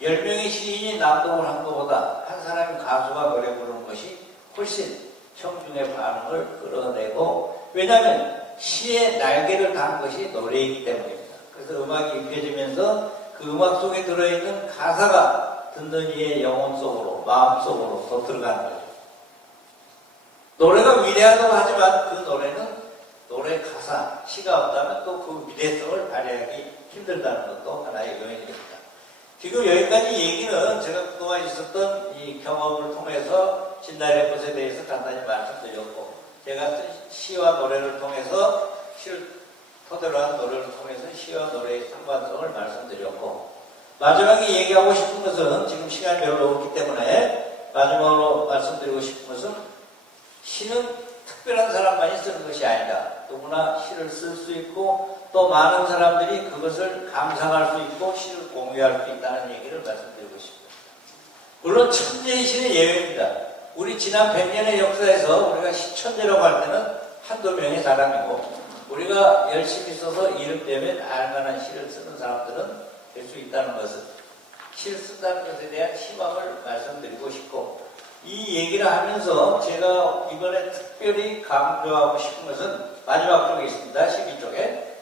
10명의 시인이 낭독을 한 것보다 한 사람의 가수가 노래 부르는 것이 훨씬 청중의 반응을 끌어내고, 왜냐하면 시의 날개를 단 것이 노래이기 때문입니다. 그래서 음악이 입혀지면서 그 음악 속에 들어있는 가사가 듣는 이의 영혼 속으로, 마음 속으로 더 들어가는 거죠. 노래가 위대하다고 하지만 그 노래는 노래 가사, 시가 없다면 또 그 위대성을 발휘하기 힘들다는 것도 하나의 요인입니다. 지금 여기까지 얘기는 제가 그동안 있었던 이 경험을 통해서 진달래 꽃에 대해서 간단히 말씀드렸고, 제가 쓴 시와 노래를 통해서, 시를 토대로 한 노래를 통해서 시와 노래의 상관성을 말씀드렸고, 마지막에 얘기하고 싶은 것은, 지금 시간이 별로 없기 때문에 마지막으로 말씀드리고 싶은 것은, 시는 특별한 사람만이 쓰는 것이 아니다. 누구나 시를 쓸 수 있고 또 많은 사람들이 그것을 감상할 수 있고 시를 공유할 수 있다는 얘기를 말씀드리고 싶습니다. 물론 천재의 시는 예외입니다. 우리 지난 100년의 역사에서 우리가 시천재라고 할 때는 한두 명의 사람이고, 우리가 열심히 써서 이름 되면 알만한 시를 쓰는 사람들은 될 수 있다는 것을, 시를 쓴다는 것에 대한 희망을 말씀드리고 싶고, 이 얘기를 하면서 제가 이번에 특별히 강조하고 싶은 것은 마지막 쪽에 있습니다. 12쪽에.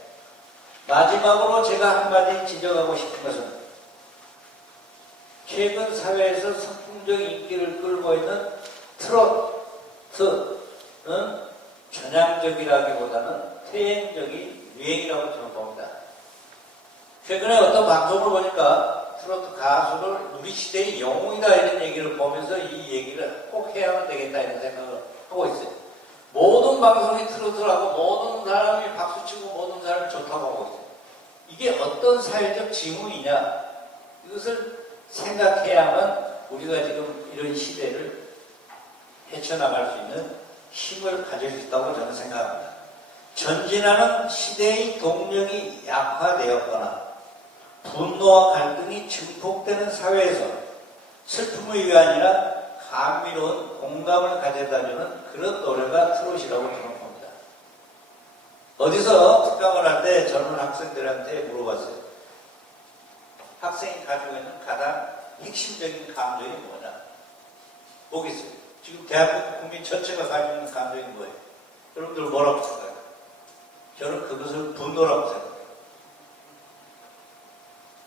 마지막으로 제가 한마디 지적하고 싶은 것은, 최근 사회에서 선풍적 인기를 끌고 있는 트로트는 전향적이라기보다는 퇴행적인 유행이라고 저는 봅니다. 최근에 어떤 방송을 보니까 트로트 가수를 우리 시대의 영웅이다 이런 얘기를 보면서 이 얘기를 꼭 해야만 되겠다 이런 생각을 하고 있어요. 모든 방송이 트로트를 하고 모든 사람이 박수치고 모든 사람이 좋다고 하고 있어요. 이게 어떤 사회적 징후이냐, 이것을 생각해야만 우리가 지금 이런 시대를 헤쳐나갈 수 있는 힘을 가질 수 있다고 저는 생각합니다. 전진하는 시대의 동력이 약화되었거나 분노와 갈등이 증폭되는 사회에서 슬픔의 위안이나 감미로운 공감을 가져다주는 그런 노래가 트롯이라고 저는 봅니다. 어디서 특강을 할 때 젊은 학생들한테 물어봤어요. 학생이 가지고 있는 가장 핵심적인 감정이 뭐냐? 뭐겠어요? 지금 대한민국 국민 전체가 가지고 있는 감정이 뭐예요? 여러분들 뭐라고 생각해요? 저는 그것을 분노라고 생각해요.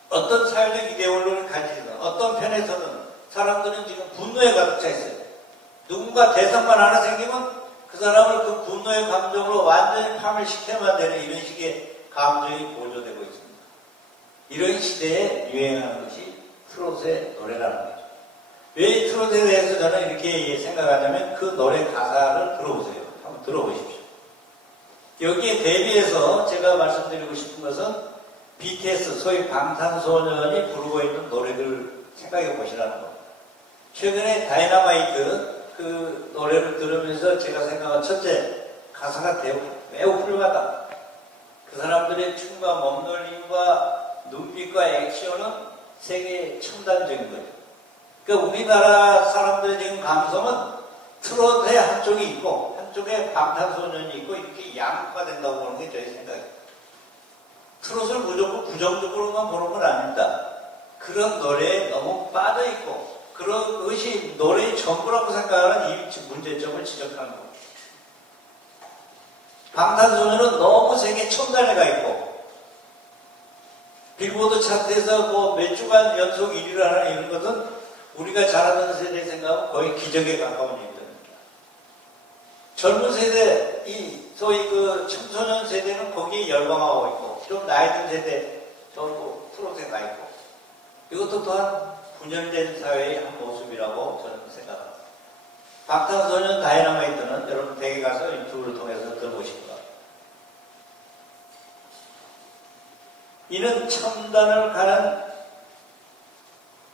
어떤 사회적 이데올로기를 가지든 어떤 편에서는 사람들은 지금 분노에 가득 차 있어요. 누군가 대상만 하나 생기면 그 사람을 그 분노의 감정으로 완전히 파멸시켜만 되는 이런 식의 감정이 보조되고 있습니다. 이런 시대에 유행하는 것이 트롯의 노래라는 거죠. 왜 이 트롯에 대해서 저는 이렇게 생각하냐면 그 노래 가사를 들어보세요. 한번 들어보십시오. 여기에 대비해서 제가 말씀드리고 싶은 것은 BTS, 소위 방탄소년이 부르고 있는 노래들 생각해 보시라는 겁니다. 최근에 다이너마이트 그 노래를 들으면서 제가 생각한 첫째, 가사가 매우 훌륭하다. 그 사람들의 춤과 몸놀림과 눈빛과 액션은 세계 첨단적인 거죠. 그러니까 우리나라 사람들의 지금 감성은 트롯의 한쪽이 있고 한쪽에 방탄소년이 있고 이렇게 양극화된다고 보는 게 저희 생각이에요. 트롯을 무조건 부정적으로만 보는 건 아닙니다. 그런 노래에 너무 빠져있고 그런 것이 노래의 전부라고 생각하는 이 문제점을 지적하는 겁니다. 방탄소년은 너무 세계 첨단에 가 있고 빌보드 차트에서 뭐 몇 주간 연속 1위를 하는 이런 것은 우리가 잘하는 세대 생각하면 거의 기적에 가까운 일입니다. 젊은 세대, 이 소위 그 청소년 세대는 거기에 열광하고 있고 좀 나이 든 세대 전부 트롯에 가 있고 이것도 또한 분열된 사회의 한 모습이라고 저는 생각합니다. 방탄소년 다이너마이트는 여러분 댁에 가서 유튜브를 통해서 들어보실 겁니다. 이는 첨단을 가는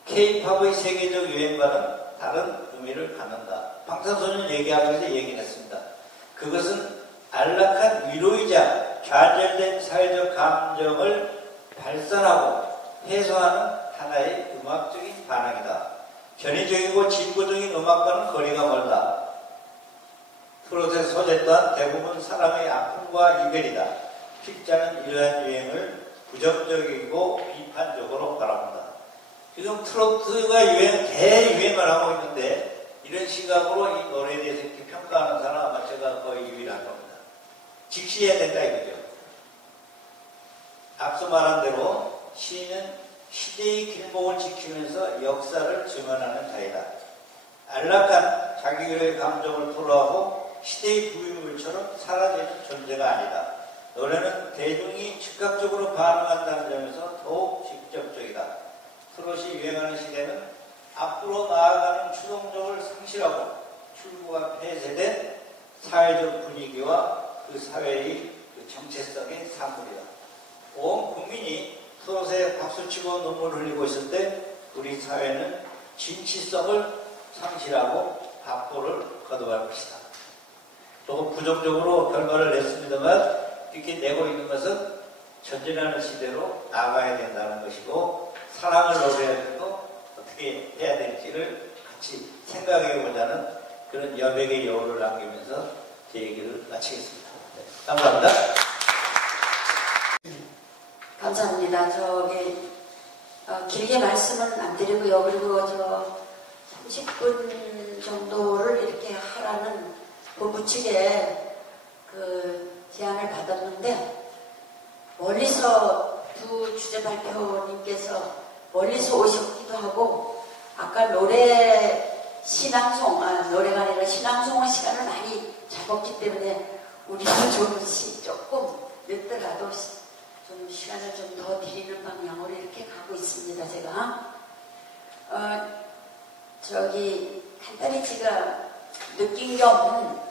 K-팝의 세계적 유행과는 다른 의미를 갖는다. 방탄소년 얘기하면서 얘기를 했습니다. 그것은 안락한 위로이자 좌절된 사회적 감정을 발산하고 해소하는 하나의 음악적인 반응이다. 전위적이고 진보적인 음악과는 거리가 멀다. 트롯의 소재 또한 대부분 사람의 아픔과 이별이다. 필자는 이러한 유행을 부정적이고 비판적으로 바라본다. 지금 트로트가 대유행을 하고 있는데 이런 시각으로 이 노래에 대해서 이렇게 평가하는 사람 아마 제가 거의 유일한 겁니다. 직시해야 된다 이거죠. 앞서 말한 대로 시인은 시대의 길목을 지키면서 역사를 증언하는 자이다. 안락한 자기의 감정을 토로하고 시대의 부유물처럼 사라지는 존재가 아니다. 노래는 대중이 즉각적으로 반응한다는 점에서 더욱 직접적이다. 트롯이 유행하는 시대는 앞으로 나아가는 추동력을 상실하고 출구가 폐쇄된 사회적 분위기와 그 사회의 그 정체성의 산물이다. 온 국민이 트롯에 박수치고 눈물을 흘리고 있을 때 우리 사회는 진취성을 상실하고 박보를 거둬갈 것이다. 조금 부정적으로 결과를 냈습니다만 이렇게 내고 있는 것은 전진하는 시대로 나가야 된다는 것이고 사랑을 노래할 때도 어떻게 해야 될지를 같이 생각해보자는 그런 여백의 여우를 남기면서 제 얘기를 마치겠습니다. 네, 감사합니다. 감사합니다. 길게 말씀은 안 드리고요. 그리고 30분 정도를 이렇게 하라는 본부 측에 그 제안을 받았는데 멀리서 두 주제 발표님께서 멀리서 오셨기도 하고 아까 노래가 아니라 신앙송의 시간을 많이 잡았기 때문에 우리도 조금 늦더라도 좀 시간을 좀 더 드리는 방향으로 이렇게 가고 있습니다. 제가 간단히 제가 느낀 점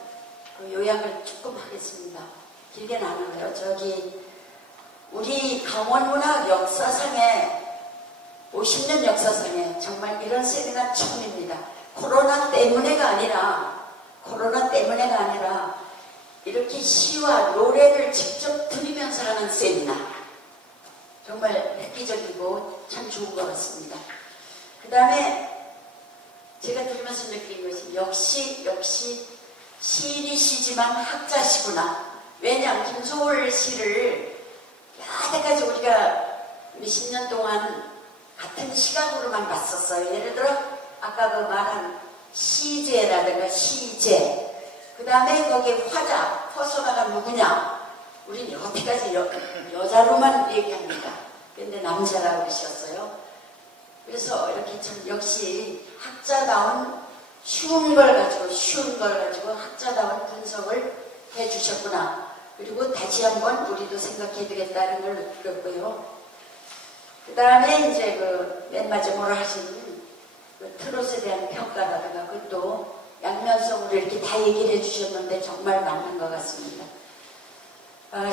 그 요약을 조금 하겠습니다. 길게는 안 하고요. 우리 강원문학 역사상에 50년 역사상에 정말 이런 세미나 처음입니다. 코로나 때문에가 아니라 이렇게 시와 노래를 직접 들으면서 하는 세미나 정말 획기적이고 참 좋은 것 같습니다. 그 다음에 제가 들으면서 느낀 것이 역시 시인이시지만 학자시구나. 왜냐하면 김소월 시를 여태까지 우리가 몇십 년 동안 같은 시각으로만 봤었어요. 예를 들어 아까 그 말한 시제라든가 시제, 그 다음에 거기에 화자, 퍼소나가 누구냐? 우린 여태까지 여자로만 얘기합니다. 근데 남자라고 그러셨어요. 그래서 이렇게 참 역시 학자다운 쉬운 걸 가지고 학자다운 분석을 해주셨구나. 그리고 다시 한번 우리도 생각해야 되겠다는 걸 느꼈고요. 그 다음에 이제 맨 마지막으로 하신 트롯에 대한 평가라든가 그것도 양면성으로 이렇게 다 얘기를 해주셨는데 정말 맞는 것 같습니다.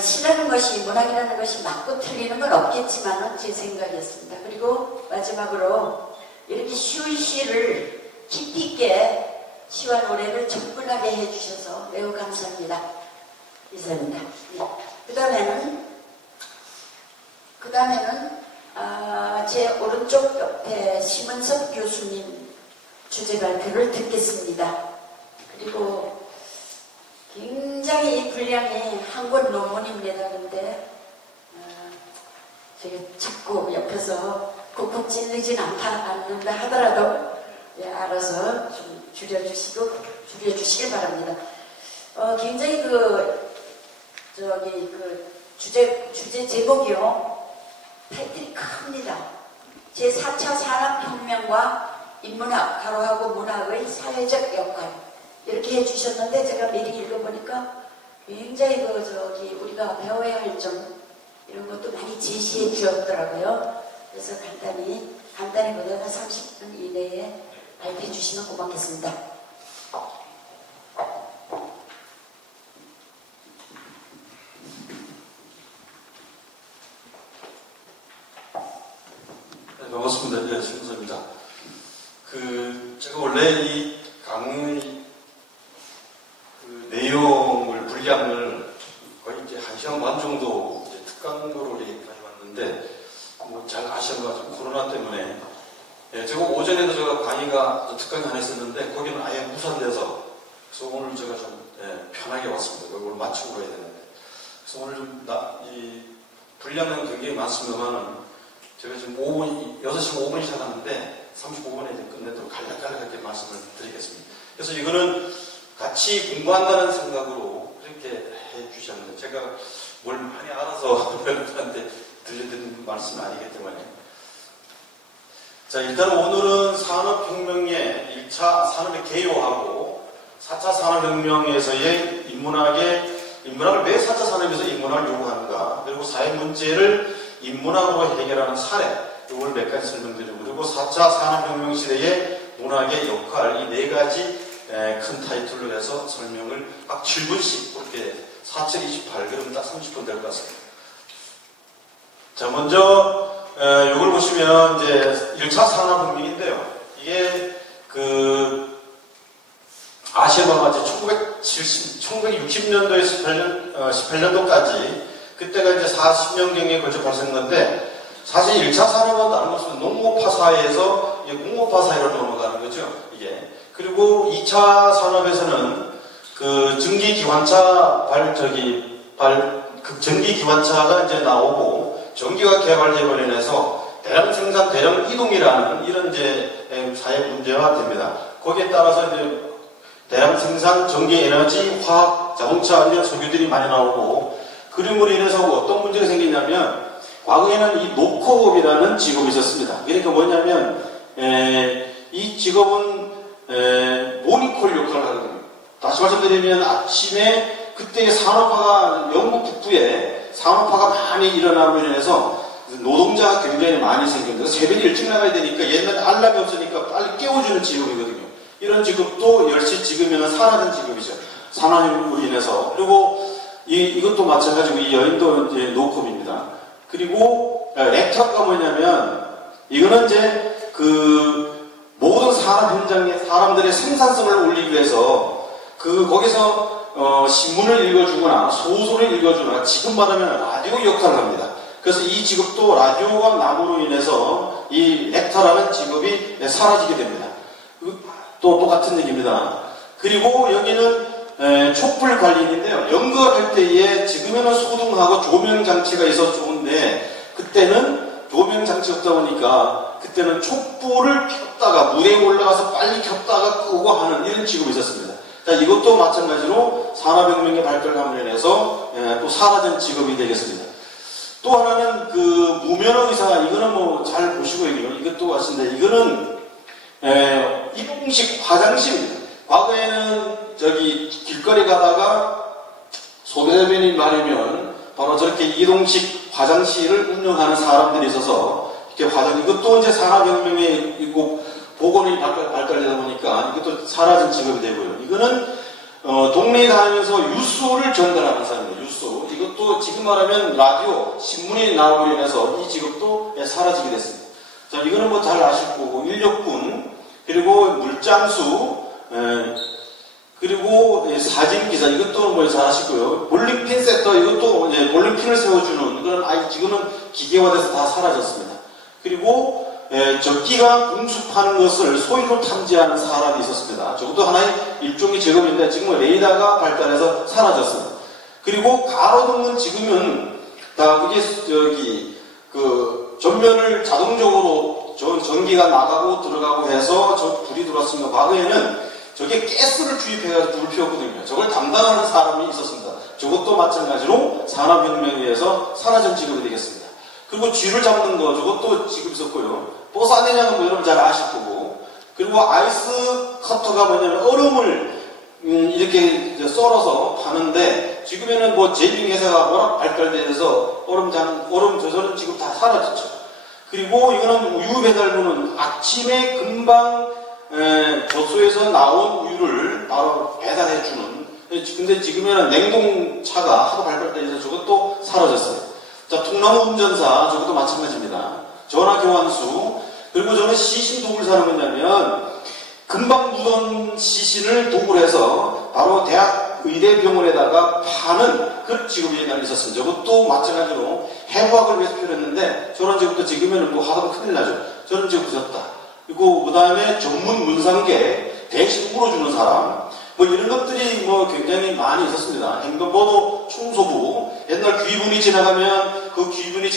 시라는 것이, 문학이라는 것이 맞고 틀리는 건 없겠지만은 제 생각이었습니다. 그리고 마지막으로 이렇게 쉬운 시를 깊이 있게 시와 노래를 접근하게 해주셔서 매우 감사합니다. 이상입니다. 네. 그 다음에는 제 오른쪽 옆에 심은섭 교수님 주제 발표를 듣겠습니다. 그리고 굉장히 분량이 한 권 논문입니다. 근데 제가 자꾸 옆에서 쿡쿡 찔리진 않는다 하더라도 알아서 좀 줄여주시길 바랍니다. 굉장히 주제 제목이요. 타이틀이 큽니다. 제4차 산업혁명과 인문학, 가로하고 문학의 사회적 역할. 이렇게 해주셨는데 제가 미리 읽어보니까 굉장히 우리가 배워야 할 점, 이런 것도 많이 제시해 주었더라고요. 그래서 간단히 보다가 30분 이내에 발표해 주시면 고맙겠습니다. 네, 반갑습니다. 네, 신선입니다. 제가 원래 이 강의 내용을, 분량을 거의 이제 1시간 반 정도 이제 특강으로 가져왔는데, 잘 아셔가지고 코로나 때문에, 제가 오전에도 제가 강의가 특강이 하나 있었는데, 거기는 아예 무산돼서, 그래서 오늘 제가 좀 편하게 왔습니다. 그걸 마치고 가야 되는데. 그래서 오늘 이 분량은 굉장히 많습니다만은, 제가 지금 6시 5분이 시작하는데 35분에 이제 끝내도록 간략하게 말씀을 드리겠습니다. 그래서 이거는 같이 공부한다는 생각으로 그렇게 해주셨는데 제가 뭘 많이 알아서 여러분한테 들려드리는 말씀은 아니기 때문에. 자, 일단 오늘은 산업혁명의 1차 산업의 개요하고 4차 산업혁명에서의 인문학을 왜 4차 산업에서 인문학을 요구하는가, 그리고 사회 문제를 인문학으로 해결하는 사례, 이걸 몇 가지 설명드리고, 그리고 4차 산업혁명 시대의 문학의 역할, 이 네 가지 큰 타이틀로 해서 설명을 딱 7분씩 그렇게 4, 7, 28, 그러면 딱 30분 될 것 같습니다. 자, 먼저 이걸 보시면 이제 1차 산업혁명인데요. 이게 아시아가 이제 1960년도에서 18년도까지 그때가 이제 40년경에 걸쳐 발생한 건데, 사실 1차 산업은 다른 것은 농업화 사회에서 공업화 사회로 넘어가는 거죠, 이게. 그리고 2차 산업에서는 전기기관차가 이제 나오고, 전기가 개발되고 인해서 대량 생산, 대량 이동이라는 이런 이제 사회 문제가 됩니다. 거기에 따라서 이제 대량 생산, 전기, 에너지, 화학, 자동차 이런 소규들이 많이 나오고, 그림으로 인해서 어떤 문제가 생기냐면, 과거에는 이 노코업이라는 직업이 있었습니다. 그러니까 뭐냐면, 이 직업은 모니콜 역할을 하거든요. 다시 말씀드리면 아침에 그때 산업화가, 영국 북부에 산업화가 많이 일어남으로 인해서 노동자가 굉장히 많이 생깁니다. 새벽에 일찍 나가야 되니까 옛날에 알람이 없으니까 빨리 깨워주는 직업이거든요. 이런 직업도 10시 지금이면 사라진 직업이죠. 산업으로 인해서. 그리고 이것도 마찬가지고 이 여인도 이제 노컵입니다. 그리고 렉터가 뭐냐면, 이거는 이제 모든 산업 현장에 사람들의 생산성을 올리기 위해서 거기서 신문을 읽어주거나 소설을 읽어주거나, 지금 말하면 라디오 역할을 합니다. 그래서 이 직업도 라디오가 남으로 인해서 이 렉터라는 직업이 사라지게 됩니다. 또 똑같은 얘기입니다. 그리고 여기는 촛불 관리인데요. 연극할 때에 지금에는 소등하고 조명장치가 있어서 좋은데, 그때는 조명장치가 없다 보니까 그때는 촛불을 켰다가 무대에 올라가서 빨리 켰다가 끄고 하는 이런 직업이 있었습니다. 자, 이것도 마찬가지로 산업혁명의 발달감으로 인해서 또 사라진 직업이 되겠습니다. 또 하나는 무면허 의사, 이거는 뭐 잘 보시고 이것도 같은데, 이거는 이동식 화장실입니다. 과거에는 저기 길거리 가다가 소변이 마르면 바로 저렇게 이동식 화장실을 운영하는 사람들이 있어서 이렇게 이것도 이제 산업혁명에 있고 보건이 발달되다 보니까 이것도 사라진 직업이 되고요. 이거는 동네에 다니면서 유소를 전달하는 사람입니다. 유소. 이것도 지금 말하면 라디오, 신문이 나오고 인해서 이 직업도 사라지게 됐습니다. 자, 이거는 뭐 잘 아실 거고, 인력군, 그리고 물장수, 그리고 사진기사, 이것도 뭐 잘 아시고요. 볼링핀 세터, 이것도 이제 볼링핀을 세워주는, 이건 지금은 기계화돼서 다 사라졌습니다. 그리고 적기가 공습하는 것을 소위로 탐지하는 사람이 있었습니다. 저것도 하나의 일종의 직업인데 지금은 레이더가 발달해서 사라졌습니다. 그리고 가로등은 지금은 다 그게 전면을 자동적으로 전기가 나가고 들어가고 해서 저 불이 들어왔습니다. 과거에는 저게 가스를 주입해가지고 불을 피웠거든요. 저걸 담당하는 사람이 있었습니다. 저것도 마찬가지로 산업혁명에 의해서 사라진 직업이 되겠습니다. 그리고 쥐를 잡는 거, 저것도 지금 있었고요. 뽀사내냐는 뭐 여러분 잘 아실 거고. 그리고 아이스 커터가 뭐냐면 얼음을 이렇게 썰어서 파는데, 지금에는 뭐 제빙 회사가 워낙 발달돼서 얼음 조절은 지금 다 사라졌죠. 그리고 이거는 우유 배달부는 아침에 금방 조소에서 나온 우유를 바로 배달해주는. 근데 지금에는 냉동차가 하도 발달돼서 저것도 사라졌어요. 자, 통나무 운전사, 저것도 마찬가지입니다. 전화 교환수. 그리고 저는 시신 도구를 사는 거냐면, 금방 묻은 시신을 도구를 해서 바로 대학 의대병원에다가 파는 그런 직업이 옛날에 있었습니다. 저것도 마찬가지로 해부학을 위해서 필요했는데, 저런 직업도 지금에는 뭐 하다가 큰일 나죠. 저런 직업 부졌다. 그리고 그 다음에 전문 문상계, 대신 울어주는 사람, 뭐 이런 것들이 뭐 굉장히 많이 있었습니다. 행정번호 청소부, 옛날 귀분이 지나가면 그 귀분이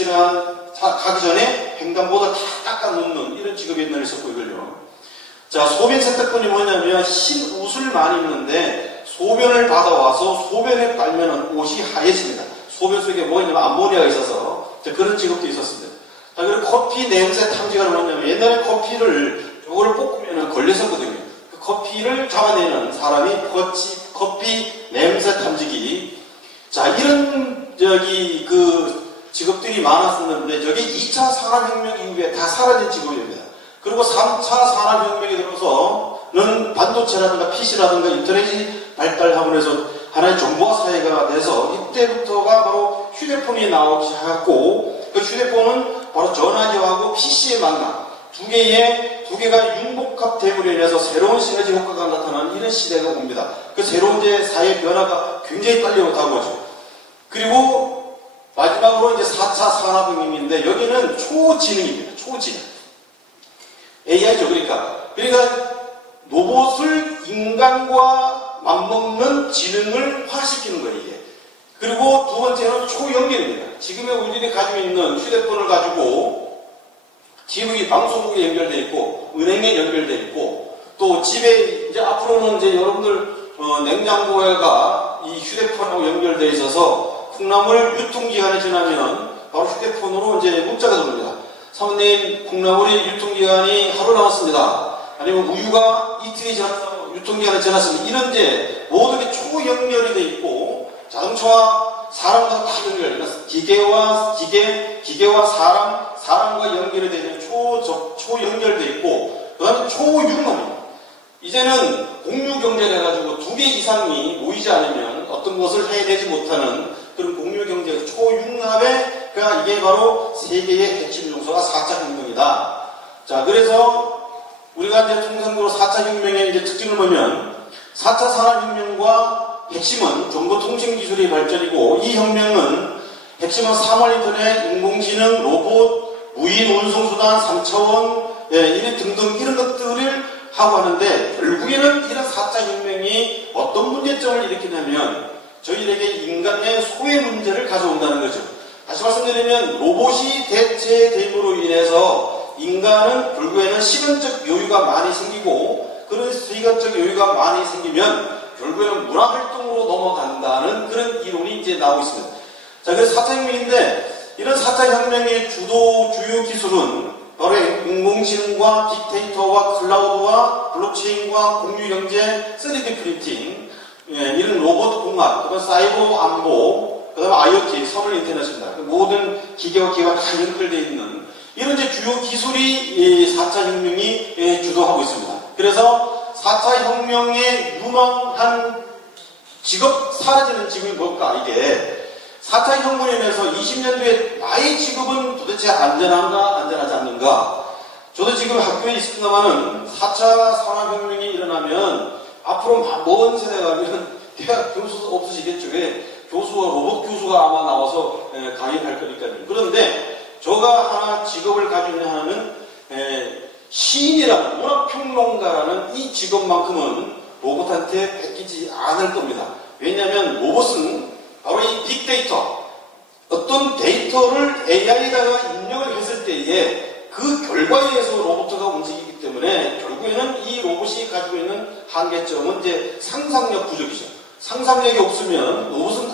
가기 전에 횡단보도 다 닦아놓는 이런 직업이 옛날에 있었고, 이걸요. 자, 소변 세탁권이 뭐냐면 흰 옷을 많이 입는데 소변을 받아와서 소변에 빨면은 옷이 하얘집니다. 소변 속에 뭐가 있냐면 암모니아가 있어서 그런 직업도 있었습니다. 자, 그리고 커피 냄새 탐지가 뭐냐면 옛날에 커피를 요거를 볶으면 걸렸었거든요. 그 커피를 잡아내는 사람이 커피 냄새 탐지기. 자, 이런 직업들이 많았었는데 저게 2차 산업혁명 이후에 다 사라진 직업입니다. 그리고 3차 산업혁명이 들어서는 반도체라든가 PC라든가 인터넷이 발달하고 해서 하나의 정보화 사회가 돼서 이때부터가 바로 휴대폰이 나오기 시작했고, 그 휴대폰은 바로 전화기하고 PC의 만남, 두 개가 융복합됨으로 인해서 새로운 시너지 효과가 나타나는 이런 시대가 옵니다. 그 새로운 사회 변화가 굉장히 빨리 오다고 하죠. 그리고 마지막으로 이제 4차 산업혁명인데 여기는 초지능입니다. 초지능. AI죠. 그러니까 로봇을 인간과 맞먹는 지능을 화시키는 거예요, 이게. 그리고 두 번째는 초연결입니다. 지금의 우리들이 가지고 있는 휴대폰을 가지고 TV 방송국에 연결되어 있고, 은행에 연결되어 있고, 또 집에 이제 앞으로는 이제 여러분들 냉장고가 이 휴대폰하고 연결되어 있어서 콩나물 유통기간이 지나면 바로 휴대폰으로 이제 문자가 들어옵니다. 사모님, 콩나물이 유통기간이 하루 남았습니다. 아니면 우유가 이틀이 지났다, 유통기간이 지났습니다. 이런 모든 게 초연결이 돼 있고, 자동차와 사람과 다 연결, 기계와 사람과 연결이 되는 초연결돼 있고, 그 다음에 초융합입니다. 이제는 공유경제를 해가지고 2개 이상이 모이지 않으면 어떤 것을 해내지 못하는 그런 공유경제, 초융합가 이게 바로 세계의 핵심 요소가 4차 혁명이다. 자, 그래서 우리가 이제 통상적으로 4차 혁명의 이제 특징을 보면 4차 산업혁명과 핵심은 정보통신기술의 발전이고, 이 혁명은 핵심은 3월 인터넷, 인공지능, 로봇, 무인 운송수단, 3차원, 이런 등등 이런 것들을 하고 하는데, 결국에는 이런 4차 혁명이 어떤 문제점을 일으키냐면 저희에게 인간의 소외 문제를 가져온다는 거죠. 다시 말씀드리면 로봇이 대체됨으로 인해서 인간은 결국에는 시간적 여유가 많이 생기고, 그런 시간적 여유가 많이 생기면 결국에는 문화활동으로 넘어간다는 그런 이론이 이제 나오고 있습니다. 자, 그래서 4차 혁명인데, 이런 4차 혁명의 주요 기술은 바로 인공지능과 빅데이터와 클라우드와 블록체인과 공유경제, 3D 프린팅, 이런 로봇 공학, 그다음 사이버 안보, 그다음 IoT, 서울 인터넷입니다. 모든 기계와 기계가 다 연결되어 있는 이런 이제 주요 기술이 4차 혁명이 주도하고 있습니다. 그래서 4차 혁명의 유망한 직업, 사라지는 직업이 뭘까? 이게 4차 혁명에 인해서 20년 뒤에 나의 직업은 도대체 안전한가, 안전하지 않는가? 저도 지금 학교에 있습니다만은 4차 산업혁명이 일어나면 앞으로 먼 세대가 가면 대학 교수 없으시겠죠. 왜? 교수와 로봇 교수가 아마 나와서 강의할 거니까요. 그런데 저가 하나 직업을 가지고 있는 하나는 시인이라는 문학평론가라는 이 직업만큼은 로봇한테 뺏기지 않을 겁니다. 왜냐하면 로봇은 바로 이 빅데이터, 어떤 데이터를 AI에다가 입력을 했을 때에 그 결과에 의해서 로봇가 움직이기 때문에 결국에는 이 로봇이 가지고 있는 한계점은 이제 상상력 부족이죠. 상상력이 없으면 로봇은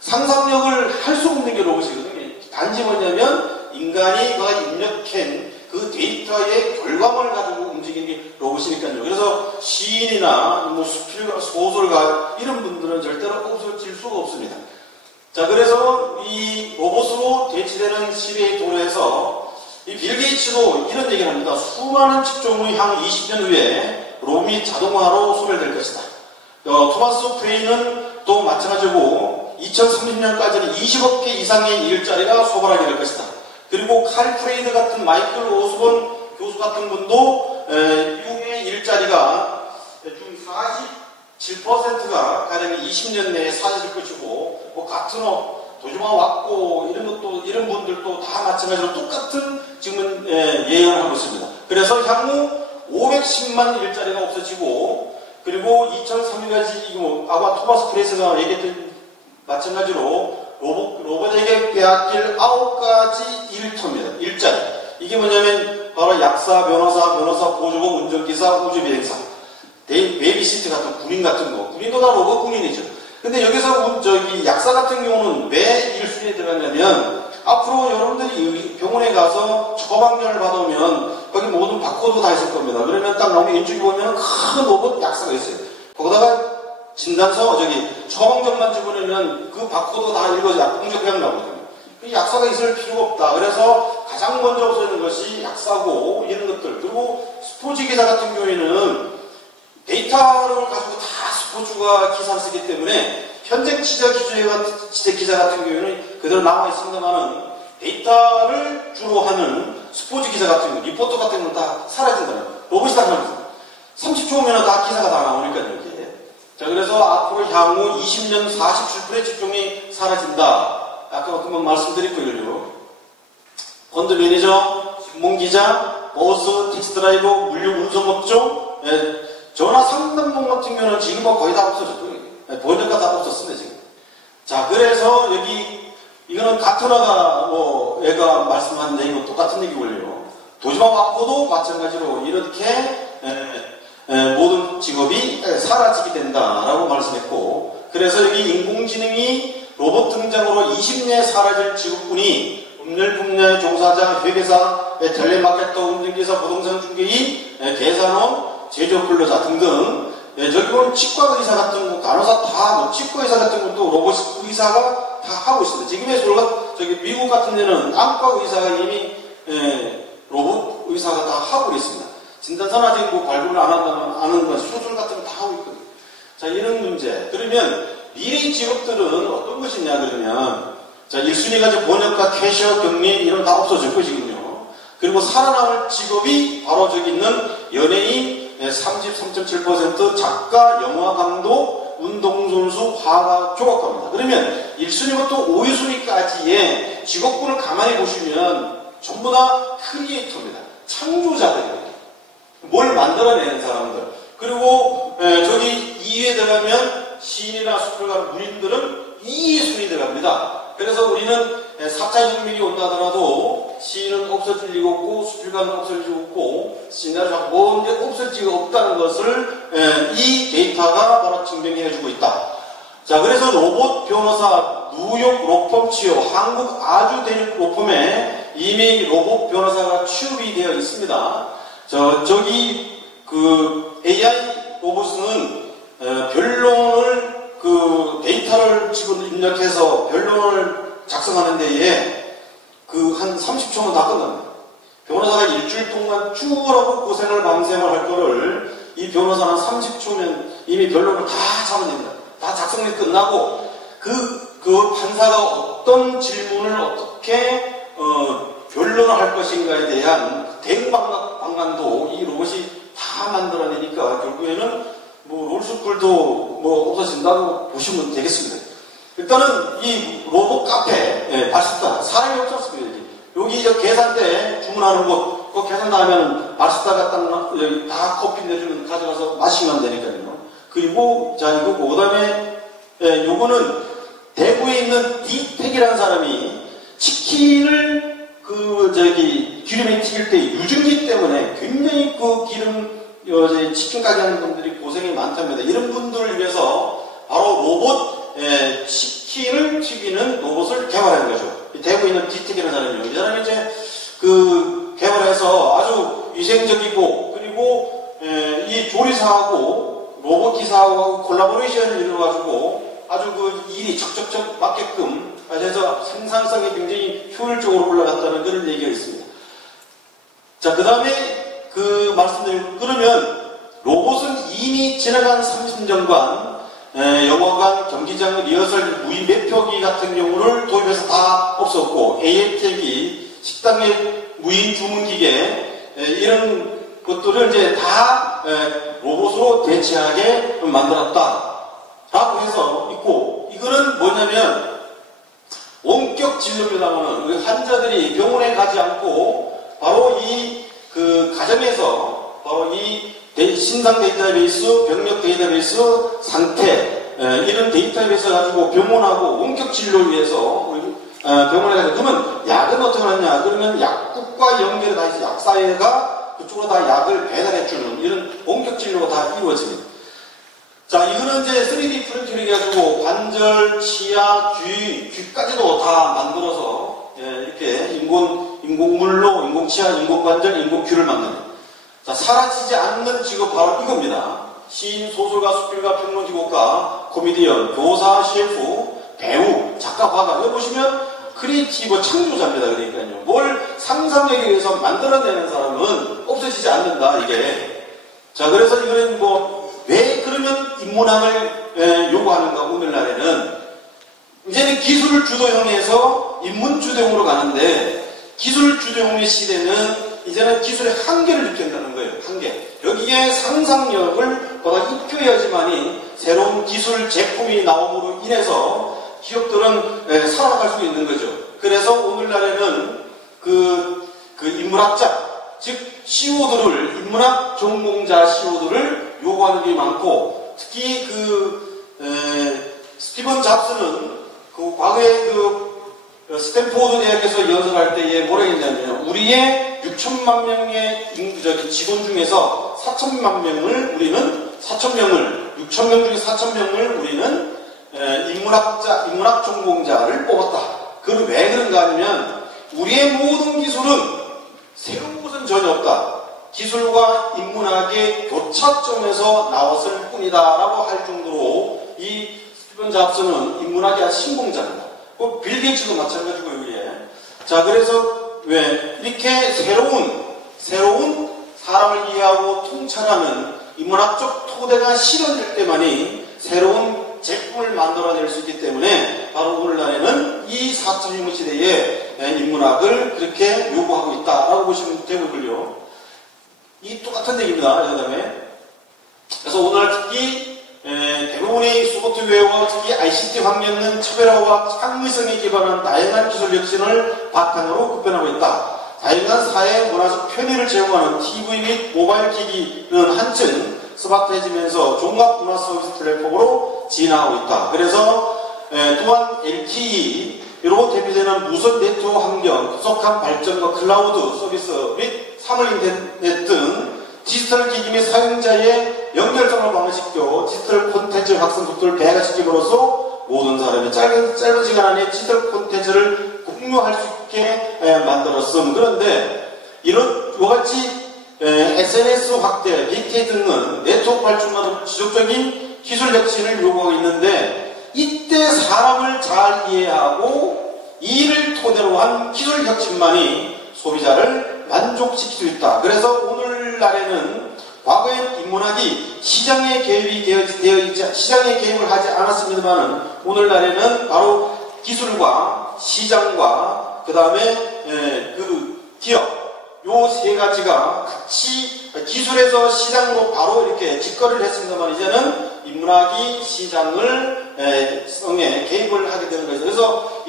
상상력을 할 수 없는 게 로봇이거든요. 단지 뭐냐면 인간이 입력한 그 데이터의 결과물을 가지고 움직이는 게 로봇이니까요. 그래서 시인이나 뭐 수필가, 소설가 이런 분들은 절대로 없어질 수가 없습니다. 자, 그래서 이 로봇으로 대체되는 시대의 도래에서 이 빌 게이츠도 이런 얘기를 합니다. 수많은 직종의 향후 20년 후에 로봇이 자동화로 소멸될 것이다. 토마스 프레이는 또 마찬가지고 2030년까지는 20억 개 이상의 일자리가 소멸하게 될 것이다. 그리고 칼 프레이드 같은 마이클 오스본 교수 같은 분도 미국의 일자리가 중 47%가 가령 20년 내에 사라질 것이고, 뭐 같은 도주마 왔고 이런 분들도 다 마찬가지로 똑같은 지금은 예언을 하고 있습니다. 그래서 향후 510만 일자리가 없어지고, 그리고 2030년까지 아마 토마스 프레이스가 얘기했던 마찬가지로 로봇에게 빼앗길 9가지 일터입니다. 일자리. 이게 뭐냐면 바로 약사, 변호사, 보조공, 운전기사, 우주비행사, 베이비시트 같은 군인 같은 거. 군인도 다 로봇 군인이죠. 근데 여기서 약사 같은 경우는 왜 1순위에 들어갔냐면 앞으로 여러분들이 병원에 가서 처방전을 받으면 거기 모든 바코드 다 있을 겁니다. 그러면 딱 나오면 왼쪽에 보면 큰 로봇 약사가 있어요. 거기다가 진단서 처방전만 집어내면 그 바코드 다 읽어서 약봉지가 그냥 나오거든요. 약사가 있을 필요가 없다. 그래서 가장 먼저 없어지는 것이 약사고 이런 것들. 그리고 스포츠 기사 같은 경우에는 데이터를 가지고 다 스포츠가 기사를 쓰기 때문에 현재 취재 기자 같은 경우에는 그대로 나와 있습니다만은 데이터를 주로 하는 스포츠 기사 같은 경우, 리포터 같은 경우는 다 사라진다는 로봇이 다 나옵니다. 30초면 다 기사가 다 나오니까요. 이게. 자, 그래서 앞으로 향후 20년 47%의 직종이 사라진다. 아까 금방 말씀드렸고요. 펀드 매니저, 신문기자, 버스, 택시드라이버, 물류 운송업종, 전화 상담봉 같은 경우는 지금 거의 다 없어졌고요. 번역가 다 없었습니다, 지금. 자, 그래서 이거는 가트너가 얘가 말씀한 내용은 똑같은 얘기고요. 도지마 왔고도 마찬가지로 이렇게 모든 직업이 사라지게 된다라고 말씀했고, 그래서 여기 인공지능이 로봇 등장으로 20년에 사라질 직업군이 법률 분야의 종사자, 회계사, 텔레마케터, 운전기사, 부동산 중개인, 계산원, 제조업 근로자 등등. 저기 보면 치과 의사 같은 거, 간호사 다, 치과 의사 같은 것도 로봇 의사가 다 하고 있습니다. 지금의 미국 같은 데는 안과 의사가 이미 로봇 의사가 다 하고 있습니다. 진단서는 아직 발굴을 안 하는 건 수술 같은 거 다 하고 있거든요. 자, 이런 문제. 그러면 미래 직업들은 어떤 것이냐, 그러면. 자, 1순위가 이제 번역가, 캐셔, 경리, 이런 다 없어졌고, 지금요. 그리고 살아남을 직업이 바로 저기 있는 연예인 33.7%, 작가, 영화 감독, 운동선수, 화가, 조각가입니다. 그러면 1순위부터 5위순위까지의 직업군을 가만히 보시면 전부 다 크리에이터입니다. 창조자들이에요. 뭘 만들어내는 사람들. 그리고 저기 2위에 들어가면 시인이나 수필가, 문인들은 2위 순위 들어갑니다. 그래서 우리는 4차 혁명이 온다 하더라도 시인은 없어질 리가 없고 수필가는 없어질 리가 없고 시인은 뭔데 없어질 리가 없다는 것을 이 데이터가 바로 증명해주고 있다. 자, 그래서 로봇 변호사, 뉴욕 로펌 취업, 한국 아주 대륙 로펌에 이미 로봇 변호사가 취업이 되어 있습니다. 저기 그 AI 로봇은 변론을 데이터를 지금 입력해서 변론을 작성하는 데에 한 30초면 다 끝납니다. 변호사가 일주일 동안 쭈라고 고생을 밤샘을 할 거를 이 변호사는 30초면 이미 변론을 다 잡아냅니다. 다 작성이 끝나고 그 판사가 어떤 질문을 어떻게 변론을 할 것인가에 대한 대응 방안도 이 로봇이 다 만들어내니까 결국에는 롤스쿨도 없어진다고 보시면 되겠습니다. 일단은 이 로봇 카페 바리스타 사람이 없었습니다. 여기 계산대 주문하는 곳 계산 나면 바리스타가 여기 다 커피 내주면 가져가서 마시면 되니까요. 그리고 이거고 그다음에 요거는 대구에 있는 디텍이라는 사람이 치킨을 기름에 튀길 때 유증기 때문에 굉장히 기름 치킨 가게 하는 분들이 고생이 많답니다. 이런 분들을 위해서 바로 로봇 치킨을 튀기는 로봇을 개발한 거죠. 대구에 있는 디텍이라는 사람이요. 이 사람이 이제 개발해서 아주 위생적이고 그리고 이 조리사하고 로봇 기사하고 콜라보레이션을 이루어가지고 아주 일이 척척척 맞게끔 해서 생산성이 굉장히 효율적으로 올라갔다는 그런 얘기가 있습니다. 자, 그 다음에 그러면 로봇은 이미 지나간 30년간 영화관, 경기장, 리허설, 무인 매표기 같은 경우를 도입해서 다 없었고 AFT기, 식당의 무인 주문기계 이런 것들을 이제 다 로봇으로 대체하게 만들었다라고 해서 있고 이거는 뭐냐면 원격 진료입니다만은 환자들이 병원에 가지 않고 바로 가정에서 바로 신상 데이터베이스, 병력 데이터베이스, 상태 이런 데이터베이스 가지고 병원하고 원격 진료를 위해서 병원에 가서 그러면 약은 어떻게 하느냐? 그러면 약국과 연결이 다 있어 약사회가 그쪽으로 다 약을 배달해주는 이런 원격 진료가 다 이루어집니다. 자, 이거는 이제 3D 프린팅을 해가지고 관절, 치아, 귀까지도 다 만들어서 이렇게 인공물로 인공치아, 인공관절, 인공귀를 만드는. 자, 사라지지 않는 직업 바로 이겁니다. 시인, 소설가, 수필가, 평론기곡가, 코미디언, 교사, 셰프, 배우, 작가, 화가. 여기 보시면 크리에이티브 창조자입니다. 그러니까요. 뭘 상상력에 의해서 만들어내는 사람은 없어지지 않는다, 이게. 자, 그래서 이거는 왜 그러면 인문학을 요구하는가, 오늘날에는. 이제는 기술 주도형에서 인문 주도형으로 가는데, 기술 주도형의 시대는 이제는 기술의 한계를 느낀다는 거예요. 한계. 여기에 상상력을 보다 입혀야지만이 새로운 기술 제품이 나옴으로 인해서 기업들은 살아갈 수 있는 거죠. 그래서 오늘날에는 인문학자, 즉 CEO들을 인문학 전공자 CEO들을 요구하는 게 많고 특히 스티븐 잡스는 과거에 스탠포드 대학에서 연설할 때에 뭐라 했냐면 우리의 6천만 명의 직원 중에서 4천만 명을 우리는 6천명 중에 4천명을 우리는 인문학 전공자를 뽑았다. 그건 왜 그런가 하면 우리의 모든 기술은 새로운 것은 전혀 없다. 기술과 인문학의 교차점에서 나왔을 뿐이다 라고 할 정도로 이 스티븐 잡스는 인문학의 아주 신공자입니다. 빌 게이츠도 마찬가지고 여기에. 자, 그래서 왜 이렇게 새로운 사람을 이해하고 통찰하는 인문학적 토대가 실현될 때만이 새로운 제품을 만들어낼 수 있기 때문에 바로 오늘날에는 이 4.1문 시대에 인문학을 그렇게 요구하고 있다라고 보시면 되고요. 이 똑같은 얘기입니다. 그 다음에 그래서 오늘 특히 대부분의 소프트웨어와 특히 ICT 환경은 차별화와 창의성에 기반한 다양한 기술 혁신을 바탕으로 급변하고 있다. 다양한 사회 문화적 편의를 제공하는 TV 및 모바일 기기는 한층 스마트해지면서 종합 문화 서비스 플랫폼으로 진화하고 있다. 그래서 또한 LTE로 대비되는 무선 네트워크 환경, 급속한 발전과 클라우드 서비스 및 사물인터넷 등 디지털 기기 및 사용자의 연결성을 강화시켜 디지털 콘텐츠 확산 속도를 배가시킴으로써 모든 사람이 짧은 시간 안에 디지털 콘텐츠를 기술을 공유할 수 있게 만들었음. 그런데 이런 같이 SNS 확대, 빅데이터 등은 네트워크 발전과도 지속적인 기술 혁신을 요구하고 있는데 이때 사람을 잘 이해하고 이를 토대로 한 기술 혁신만이 소비자를 만족시킬 수 있다. 그래서 오늘날에는 과거엔 인문학이 시장에 개입을 하지 않았습니다만은 오늘날에는 바로 기술과 시장과 그 다음에 그 기업 요 세 가지가 같이 기술에서 시장으로 바로 이렇게 직거래를 했습니다만 이제는 인문학이 시장을 성에 개입을 하게 되는 거죠. 그래서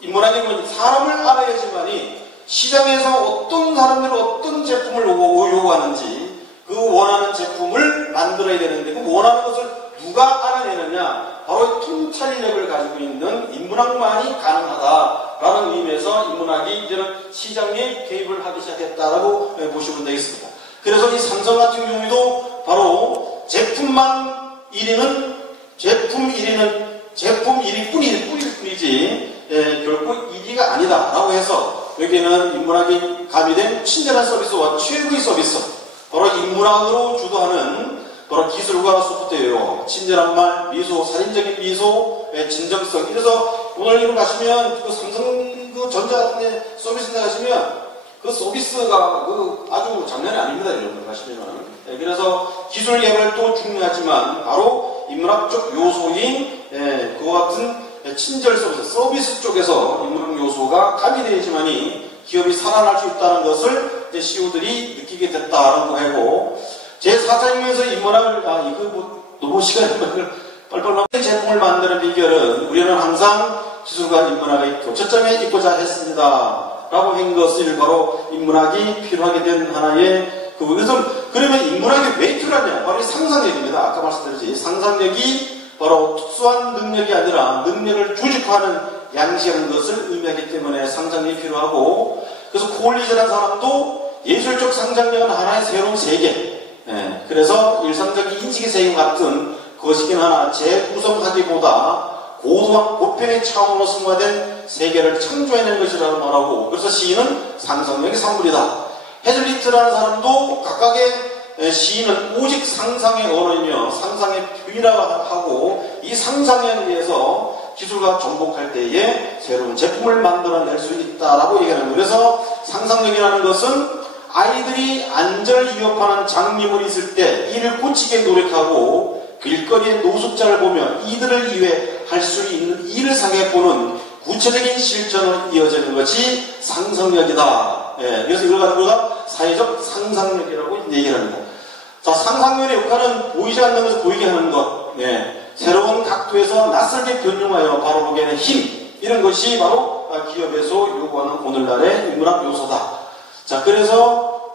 인문학이 사람을 알아야지만이 시장에서 어떤 사람들이 어떤 제품을 요구하는지 그 원하는 제품을 만들어야 되는데 그 원하는 것을 누가 알아내느냐? 바로 통찰력을 가지고 있는 인문학만이 가능하다라는 의미에서 인문학이 이제는 시장에 개입을 하기 시작했다라고 보시면 되겠습니다. 그래서 이 삼성 같은 경우에도 바로 제품만 1위는 제품 1위 뿐이지 결코 1위가 아니다라고 해서 여기는 인문학이 가미된 친절한 서비스와 최고의 서비스 바로 인문학으로 주도하는 바로 기술과 소프트웨어, 친절한 말, 미소, 살인적인 미소, 진정성. 이래서 오늘 이로 가시면 그 삼성 그 전자 서비스에 가시면 그 서비스가 그 아주 장난이 아닙니다. 이런 데 가시면은. 그래서 기술 개발도 중요하지만 바로 인문학적 요소인 그와 같은 친절 서비스 쪽에서 인문학 요소가 가미되어야지만이 기업이 살아날 수 있다는 것을 이제 CEO들이 느끼게 됐다라고 하고 제 4차임에서 인문학을 너무 시간이 빨빨빨 제품을 만드는 비결은 우리는 항상 기술과 인문학의 교차점에 있고자 했습니다. 라고 한 것을 바로 인문학이 필요하게 된 하나의 그래서 그러면 인문학이 왜 필요하냐? 바로 상상력입니다. 아까 말씀드렸지. 상상력이 바로 특수한 능력이 아니라 능력을 조직화하는 양식이라는 것을 의미하기 때문에 상상력이 필요하고 그래서 콜리즈라는 사람도 예술적 상상력은 하나의 새로운 세계 그래서 일상적인 인식의 세계 같은 그것이긴 하나 재구성하기보다 고도한 보편의 차원으로 승화된 세계를 창조해낸 것이라고 말하고 그래서 시인은 상상력의 산물이다. 헤즐리트라는 사람도 각각의 시인은 오직 상상의 언어이며 상상의 표현이라고 하고 이 상상에 의해서 기술과 접목할 때에 새로운 제품을 만들어낼 수 있다라고 얘기하는 거예요. 그래서 상상력이라는 것은 아이들이 안전을 위협하는 장애물이 있을 때 이를 고치게 노력하고 길거리의 노숙자를 보면 이들을 위해 할 수 있는 일을 생각해보는 구체적인 실천으로 이어지는 것이 상상력이다. 그래서 이걸 가지고 사회적 상상력이라고 얘기를 합니다. 자, 상상력의 역할은 보이지 않는 것을 보이게 하는 것. 새로운 각도에서 낯설게 변형하여 바로 보기에는 힘. 이런 것이 바로 기업에서 요구하는 오늘날의 인문학 요소다. 자, 그래서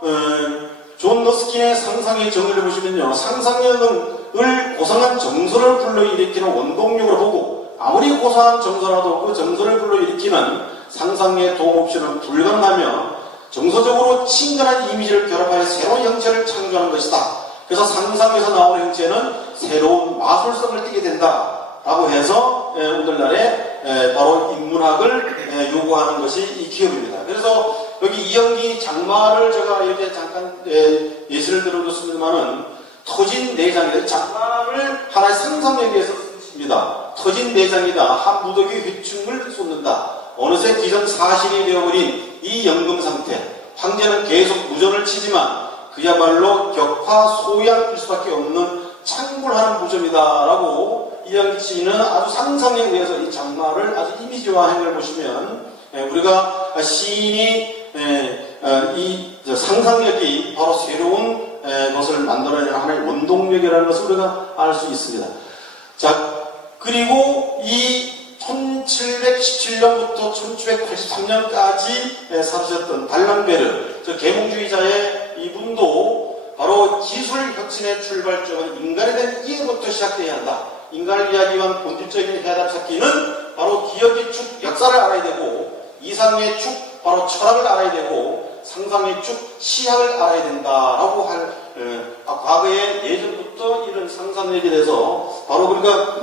존 러스킨의 상상의 정의를 보시면요. 상상력을 고상한 정서를 불러일으키는 원동력으로 보고 아무리 고상한 정서라도 그 정서를 불러일으키는 상상의 도움 없이는 불가능하며 정서적으로 친근한 이미지를 결합하여 새로운 형체를 창조하는 것이다. 그래서 상상에서 나오는 형체는 새로운 마술성을 띠게 된다. 라고 해서 오늘날에 바로 인문학을 요구하는 것이 이 기업입니다. 그래서 여기 이영기 장마를 제가 이렇게 잠깐 예시를 들어줬습니다만은 터진 내장이다. 장마를 하나의 상상력에 의해서 씁니다. 터진 내장이다. 한 무더기 회충을 쏟는다. 어느새 기정사실이 되어버린 이 연금 상태. 황제는 계속 무전을 치지만 그야말로 격파 소양일 수밖에 없는 창굴하는 무좀이다라고 이영기 씨는 아주 상상에 의해서 이 장마를 아주 이미지화한 걸 보시면 우리가 시인이 이 상상력이 바로 새로운 것을 만들어내는 하나의 원동력이라는 것을 우리가 알 수 있습니다. 자, 그리고 이 1717년부터 1783년까지 사라졌던 달랑베르, 저 계몽주의자의 이분도 바로 기술 혁신의 출발점은 인간에 대한 이해부터 시작되어야 한다. 인간을 이야기한 본질적인 해답 찾기는 바로 기업의 축, 역사를 알아야 되고 이상의 축, 바로 철학을 알아야 되고 상상의 축, 시학을 알아야 된다라고 할 과거에 예전부터 이런 상상력에 대해서 바로 우리가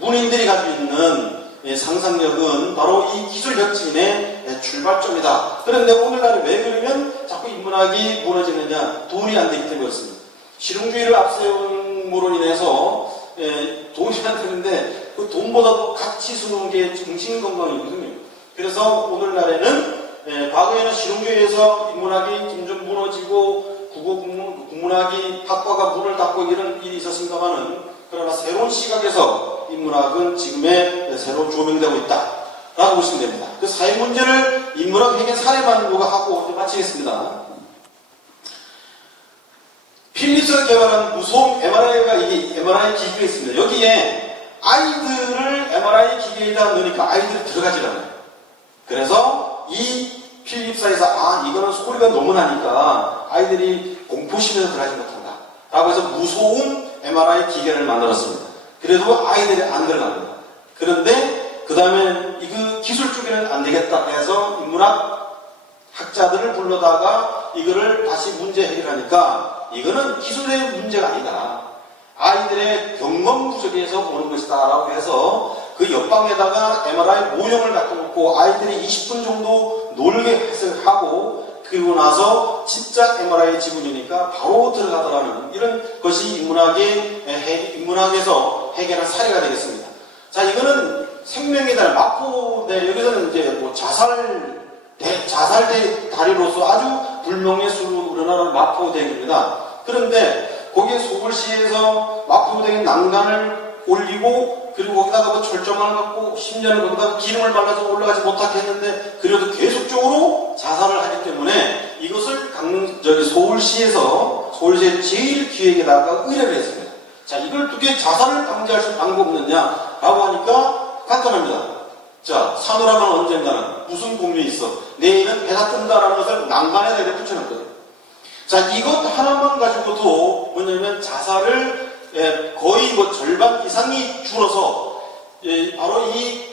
문인들이 가지고 있는 상상력은 바로 이 기술혁진의 출발점이다. 그런데 오늘날에 왜 그러면 자꾸 인문학이 무너지느냐? 돈이 안 되기 때문에 그렇습니다. 실용주의를 앞세움으로 인해서 돈이 안 되는데 그 돈보다도 같이 수놓은 게 정신건강이거든요. 그래서 오늘날에는 과거에는 실용주의에서 인문학이 점점 무너지고 국문학이 학과가 문을 닫고 이런 일이 있었습니다만은 그러나 새로운 시각에서 인문학은 지금의 새로 조명되고 있다라고 보시면 됩니다. 그 사회 문제를 인문학 해결 사례만 요구하고 이제 마치겠습니다. 필립스가 개발한 무소음 MRI 기기가 있습니다. 여기에 아이들을 MRI 기계에다 넣으니까 아이들이 들어가질 않아요. 그래서 이 필립사에서 이거는 소리가 너무 나니까 아이들이 공포심에서 들어가지 못한다 라고 해서 무소음 MRI 기계를 만들었습니다. 그래도 아이들이 안 들어갑니다. 그런데 그 다음에 이거 기술 쪽에는 안 되겠다 해서 인문학 학자들을 불러다가 이거를 다시 문제 해결하니까 이거는 기술의 문제가 아니다. 아이들의 경험 부족에서 오는 것이다 라고 해서 그 옆방에다가 MRI 모형을 갖다 놓고 아이들이 20분 정도 놀게 하고 그리고 나서 진짜 MRI 지문이니까 바로 들어가더라는 이런 것이 인문학에서 해결한 사례가 되겠습니다. 자, 이거는 생명에 대한 여기서는 이제 뭐 자살대 다리로서 아주 불명예수로 우러나는 마포대교입니다. 그런데 거기에 서울시에서 마포대교 난간을 올리고 그리고 거기다가 뭐 철조망을 갖고 10년을 거기다가 기름을 발라서 올라가지 못하게 했는데 그래도 계속적으로 자살을 하기 때문에 이것을 서울시에서 제일 기획에다가 의뢰를 했습니다. 자, 이걸 어떻게 자살을 방지할 수 있는 방법이 없느냐라고 하니까 간단합니다. 자, 사노라면 언젠가는 무슨 공명이 있어. 내일은 배가 뜬다라는 것을 난간에 내려 붙여놨거든요. 자, 이것 하나만 가지고도 뭐냐면 자살을 거의 뭐 절반 이상이 줄어서 바로 이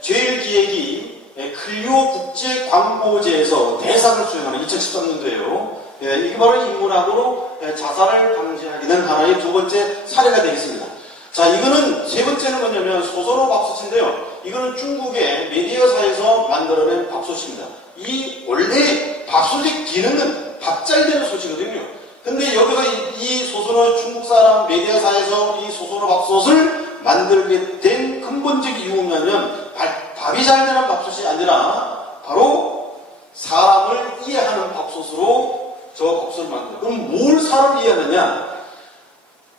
제일기획이 클리오 국제광고제에서 대상을 수행하는 2013년도에요. 이게 바로 인문학으로 자살을 방지하게 된 하나의 두 번째 사례가 되겠습니다. 자, 이거는 세 번째는 뭐냐면 소설호 밥솥인데요. 이거는 중국의 메디어사에서 만들어낸 밥솥입니다. 이 원래 밥솥의 기능은 밥 잘 되는 솥이거든요. 근데 여기서 이 소설호 중국 사람 메디어사에서 이 소설호 밥솥을 만들게 된 근본적인 이유는 뭐냐면 밥이 잘 되는 밥솥이 아니라 바로 사람을 이해하는 밥솥으로 저 밥솥을 만들어요. 그럼 뭘 사람을 이해하느냐?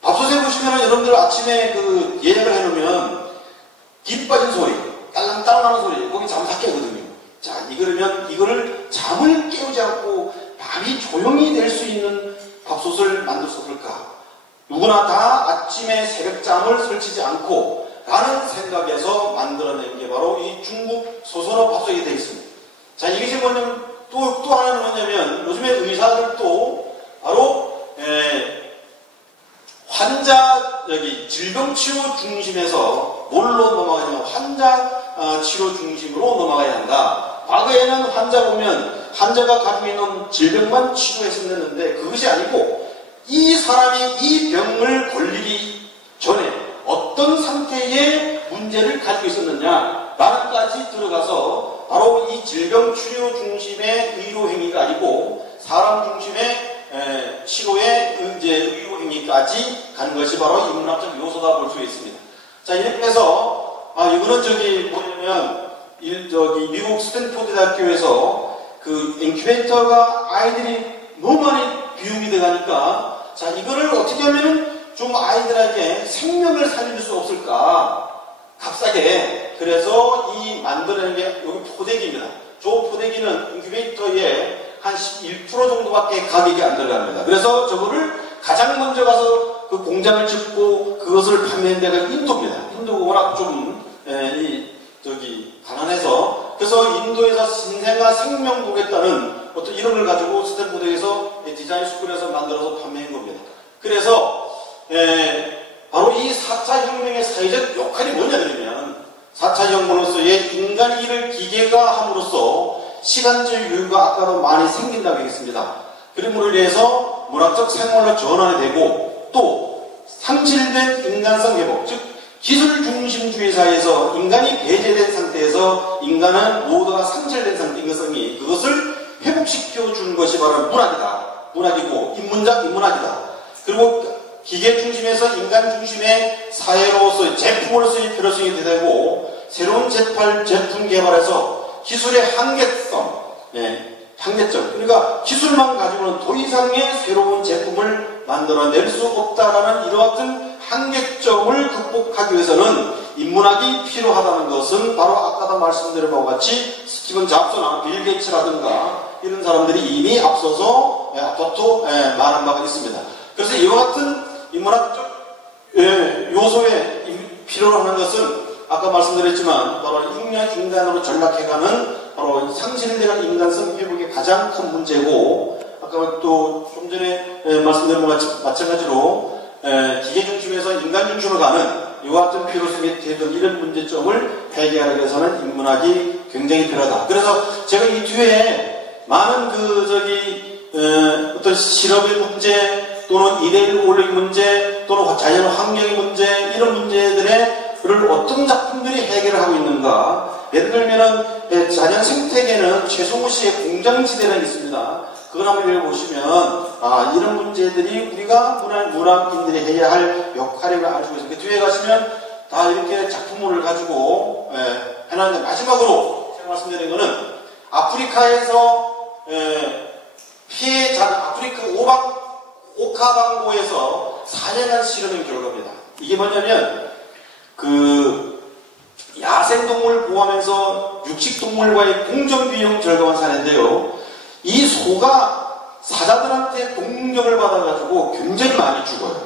밥솥에 보시면 여러분들 아침에 그 예약을 해놓으면 김 빠진 소리, 딸랑딸랑 하는 소리, 거기 잠 다 깨거든요. 자, 이거를 잠을 깨우지 않고 밤이 조용히 될 수 있는 밥솥을 만들 수 없을까? 누구나 다 아침에 새벽잠을 설치지 않고 라는 생각에서 만들어낸 게 바로 이 중국 소설호 밥솥이 되어 있습니다. 자, 이것이 뭐냐면 또 하나는 뭐냐면 요즘에 의사들도 바로 질병 치료 중심에서 뭘로 넘어가냐면 환자 치료 중심으로 넘어가야 한다. 과거에는 환자가 가지고 있는 질병만 치료했었는데 그것이 아니고 이 사람이 이 병을 걸리기 전에 어떤 상태의 문제를 가지고 있었느냐라는까지 들어가서 바로 이 질병 치료 중심의 의료 행위가 아니고 사람 중심의 치료의 의료 행위까지 간 것이 바로 인문학적 요소다 볼 수 있습니다. 자, 이렇게 해서 이거는 뭐냐면 미국 스탠포드 대학교에서 그 인큐베이터가 아이들이 너무 많이 비움이 돼가니까 자, 이거를 어떻게 하면 좀 아이들에게 생명을 살릴 수 없을까? 값싸게. 그래서 이 만드는 게 여기 포대기입니다. 저 포대기는 인큐베이터에 한 1% 정도밖에 가격이 안 들어갑니다. 그래서 저거를 가장 먼저 가서 그 공장을 짓고 그것을 판매한 데가 인도입니다. 인도가 워낙 좀 가난해서 그래서 인도에서 신생아 생명 보겠다는 어떤 이런 걸 가지고 스탠포드에서 디자인 스쿨에서 만들어서 판매한 겁니다. 그래서 바로 이 4차 혁명의 사회적 역할이 뭐냐 그러면 4차 혁명으로서의 인간의 일을 기계가 함으로써 시간적 여유가 아까도 많이 생긴다고 했습니다. 그림으로 인해서 문학적 생활로 전환이 되고 또 상실된 인간성 회복, 즉 기술 중심주의 사회에서 인간이 배제된 상태에서 인간은 모두가 상실된 상태인 것이 그것을 회복시켜 주는 것이 바로 문학이다. 문학이고 인문학이다. 그리고 기계 중심에서 인간 중심의 사회로서의 제품으로서의 필요성이 되고 새로운 제품 개발에서 기술의 한계성, 한계점. 그러니까 기술만 가지고는 더 이상의 새로운 제품을 만들어낼 수 없다라는 이와 같은 한계점을 극복하기 위해서는 인문학이 필요하다는 것은 바로 아까도 말씀드린 바와 같이 스티븐 잡스나 빌 게이츠라든가 이런 사람들이 이미 앞서서 말한 바가 있습니다. 그래서 이와 같은 인문학적 요소에 필요로 하는 것은 아까 말씀드렸지만 바로 인간으로 전락해가는 바로 상실되는 인간성 회복의 가장 큰 문제고 아까 또 좀 전에 말씀드린 것과 마찬가지로 기계 중심에서 인간 중심으로 가는 이와 같은 필요성이 되던 이런 문제점을 해결하기 위해서는 인문학이 굉장히 필요하다. 그래서 제가 이 뒤에 많은 어떤 실업의 문제 또는 이데일 올리기 문제 또는 자연 환경의 문제 이런 문제들을 어떤 작품들이 해결을 하고 있는가. 예를 들면은 자연 생태계는 최성우 씨의 공장지대라는 게 있습니다. 그걸 한번 읽어보시면 이런 문제들이 우리가 문학인들이 해야 할 역할임을 알고 있습니다. 그 뒤에 가시면 다 이렇게 작품을 가지고 해놨는데 마지막으로 제가 말씀드린 거는 아프리카에서 아프리카 오카방고에서 4년간 실험의 결과입니다. 이게 뭐냐면 야생동물을 보호하면서 육식동물과의 공정비용 절감한 사례인데요. 이 소가 사자들한테 공격을 받아가지고 굉장히 많이 죽어요.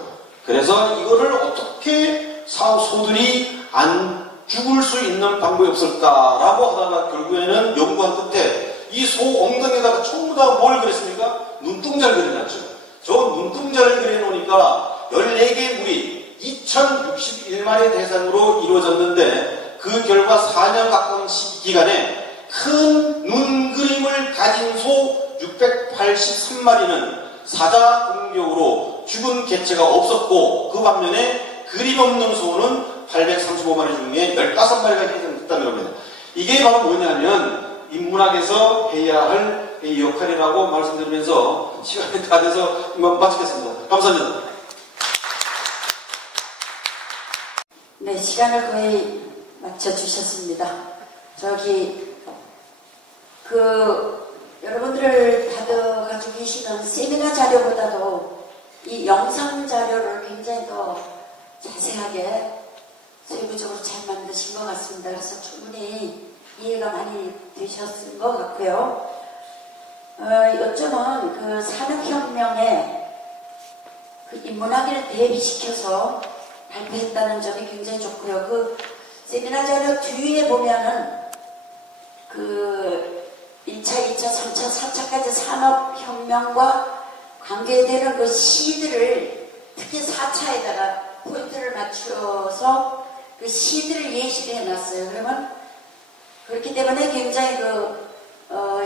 그래서 이거를 어떻게 소들이 안 죽을 수 있는 방법이 없을까라고 하다가 결국에는 연구한 끝에 이 소 엉덩이에다가 전부 다 뭘 그렸습니까? 눈동자를 그려놨죠. 저 눈동자를 그려놓으니까 14개의 물이 2061마리 대상으로 이루어졌는데 그 결과 4년 가까운 기간에 큰 눈 그림을 가진 소 683마리는 사자 공격으로 죽은 개체가 없었고 그 반면에 그림 없는 소는 835마리 중에 15마리가 희생됐다는 겁니다. 이게 바로 뭐냐면 인문학에서 해야 할 역할이라고 말씀드리면서 시간이 다 돼서 마치겠습니다. 감사합니다. 네, 시간을 거의 맞춰주셨습니다. 여러분들을 받아가지고 계시는 세미나 자료보다도 이 영상 자료를 굉장히 더 자세하게 세부적으로 잘 만드신 것 같습니다. 그래서 충분히 이해가 많이 되셨을 것 같고요. 요즘은 산업혁명에 인문학을 대비시켜서 발표했다는 점이 굉장히 좋고요. 세미나 자료 뒤에 보면은 1차, 2차, 3차, 4차까지 산업혁명과 관계되는 시들을 특히 4차에다가 포인트를 맞춰서 시들을 예시를 해놨어요. 그러면 그렇기 때문에 굉장히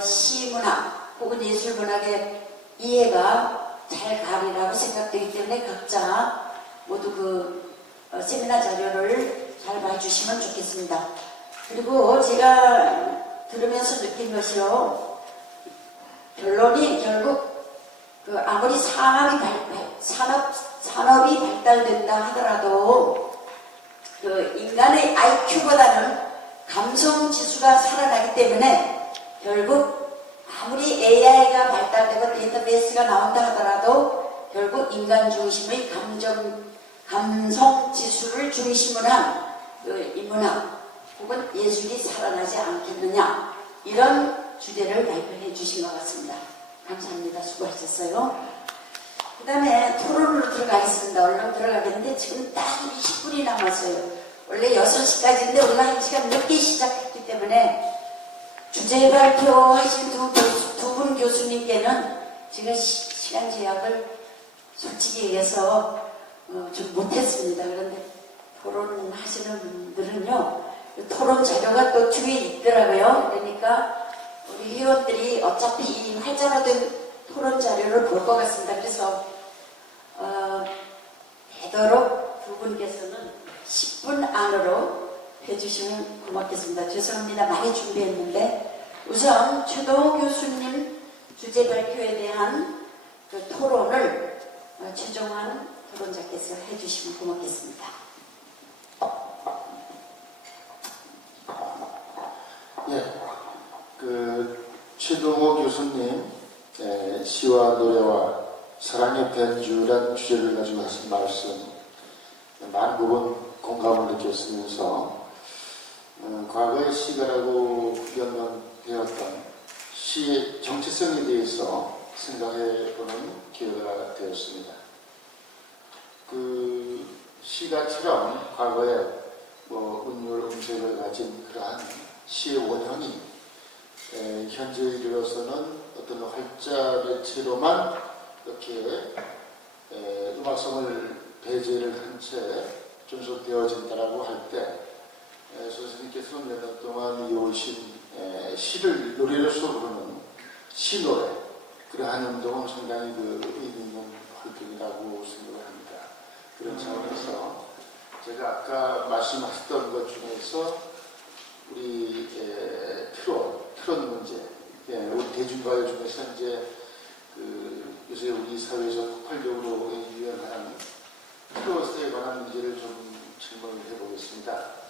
시문학 혹은 예술문학의 이해가 잘 가리라고 생각되기 때문에 각자 모두 세미나 자료를 잘 봐주시면 좋겠습니다. 그리고 제가 들으면서 느낀 것이요. 결론이 결국 아무리 산업이 발달된다 하더라도 인간의 IQ보다는 감성 지수가 살아나기 때문에 결국 아무리 AI가 발달되고 데이터베이스가 나온다 하더라도 결국 인간 중심의 감성 지수를 중심으로 한 인문학 혹은 예술이 살아나지 않겠느냐 이런 주제를 발표해 주신 것 같습니다. 감사합니다. 수고하셨어요. 그 다음에 토론으로 들어가겠습니다. 얼른 들어가겠는데 지금 딱 20분이 남았어요. 원래 6시까지인데 우리가 1시간 늦게 시작했기 때문에 주제 발표하신 두 분 교수님께는 지금 시간 제약을 솔직히 얘기해서 좀 못했습니다. 그런데 토론하시는 분들은요. 토론 자료가 또 뒤에 있더라고요. 그러니까 우리 회원들이 어차피 이 활자로된 토론 자료를 볼 것 같습니다. 그래서 되도록 두 분께서는 10분 안으로 해주시면 고맙겠습니다. 죄송합니다. 많이 준비했는데 우선 최동호 교수님 주제 발표에 대한 그 토론을 최종환 토론자께서 해주시면 고맙겠습니다. 예, 최동호 교수님 시와 노래와 사랑의 변주란 주제를 가지고 하신 말씀 많은 부분 공감을 느꼈으면서 과거의 시가라고 변명되었던 시의 정체성에 대해서 생각해보는 기회가 되었습니다. 그 시가처럼 과거에 운율, 음색을 가진 그러한 시의 원형이 현재 이르러서는 어떤 활자 매체로만 이렇게 음악성을 배제를 한 채 존속되어진다라고 할 때 선생님께서 몇 년 동안 이어오신 시를 노래로서 부르는 시노래 그러한 운동은 상당히 의미 있는 활동이라고 생각을 합니다. 그런 차원에서 제가 아까 말씀하셨던 것 중에서 우리 트롯 문제, 우리 대중가요 중에서 이제 요새 우리 사회에서 폭발적으로 유행하는 트롯에 관한 문제를 좀 질문을 해보겠습니다.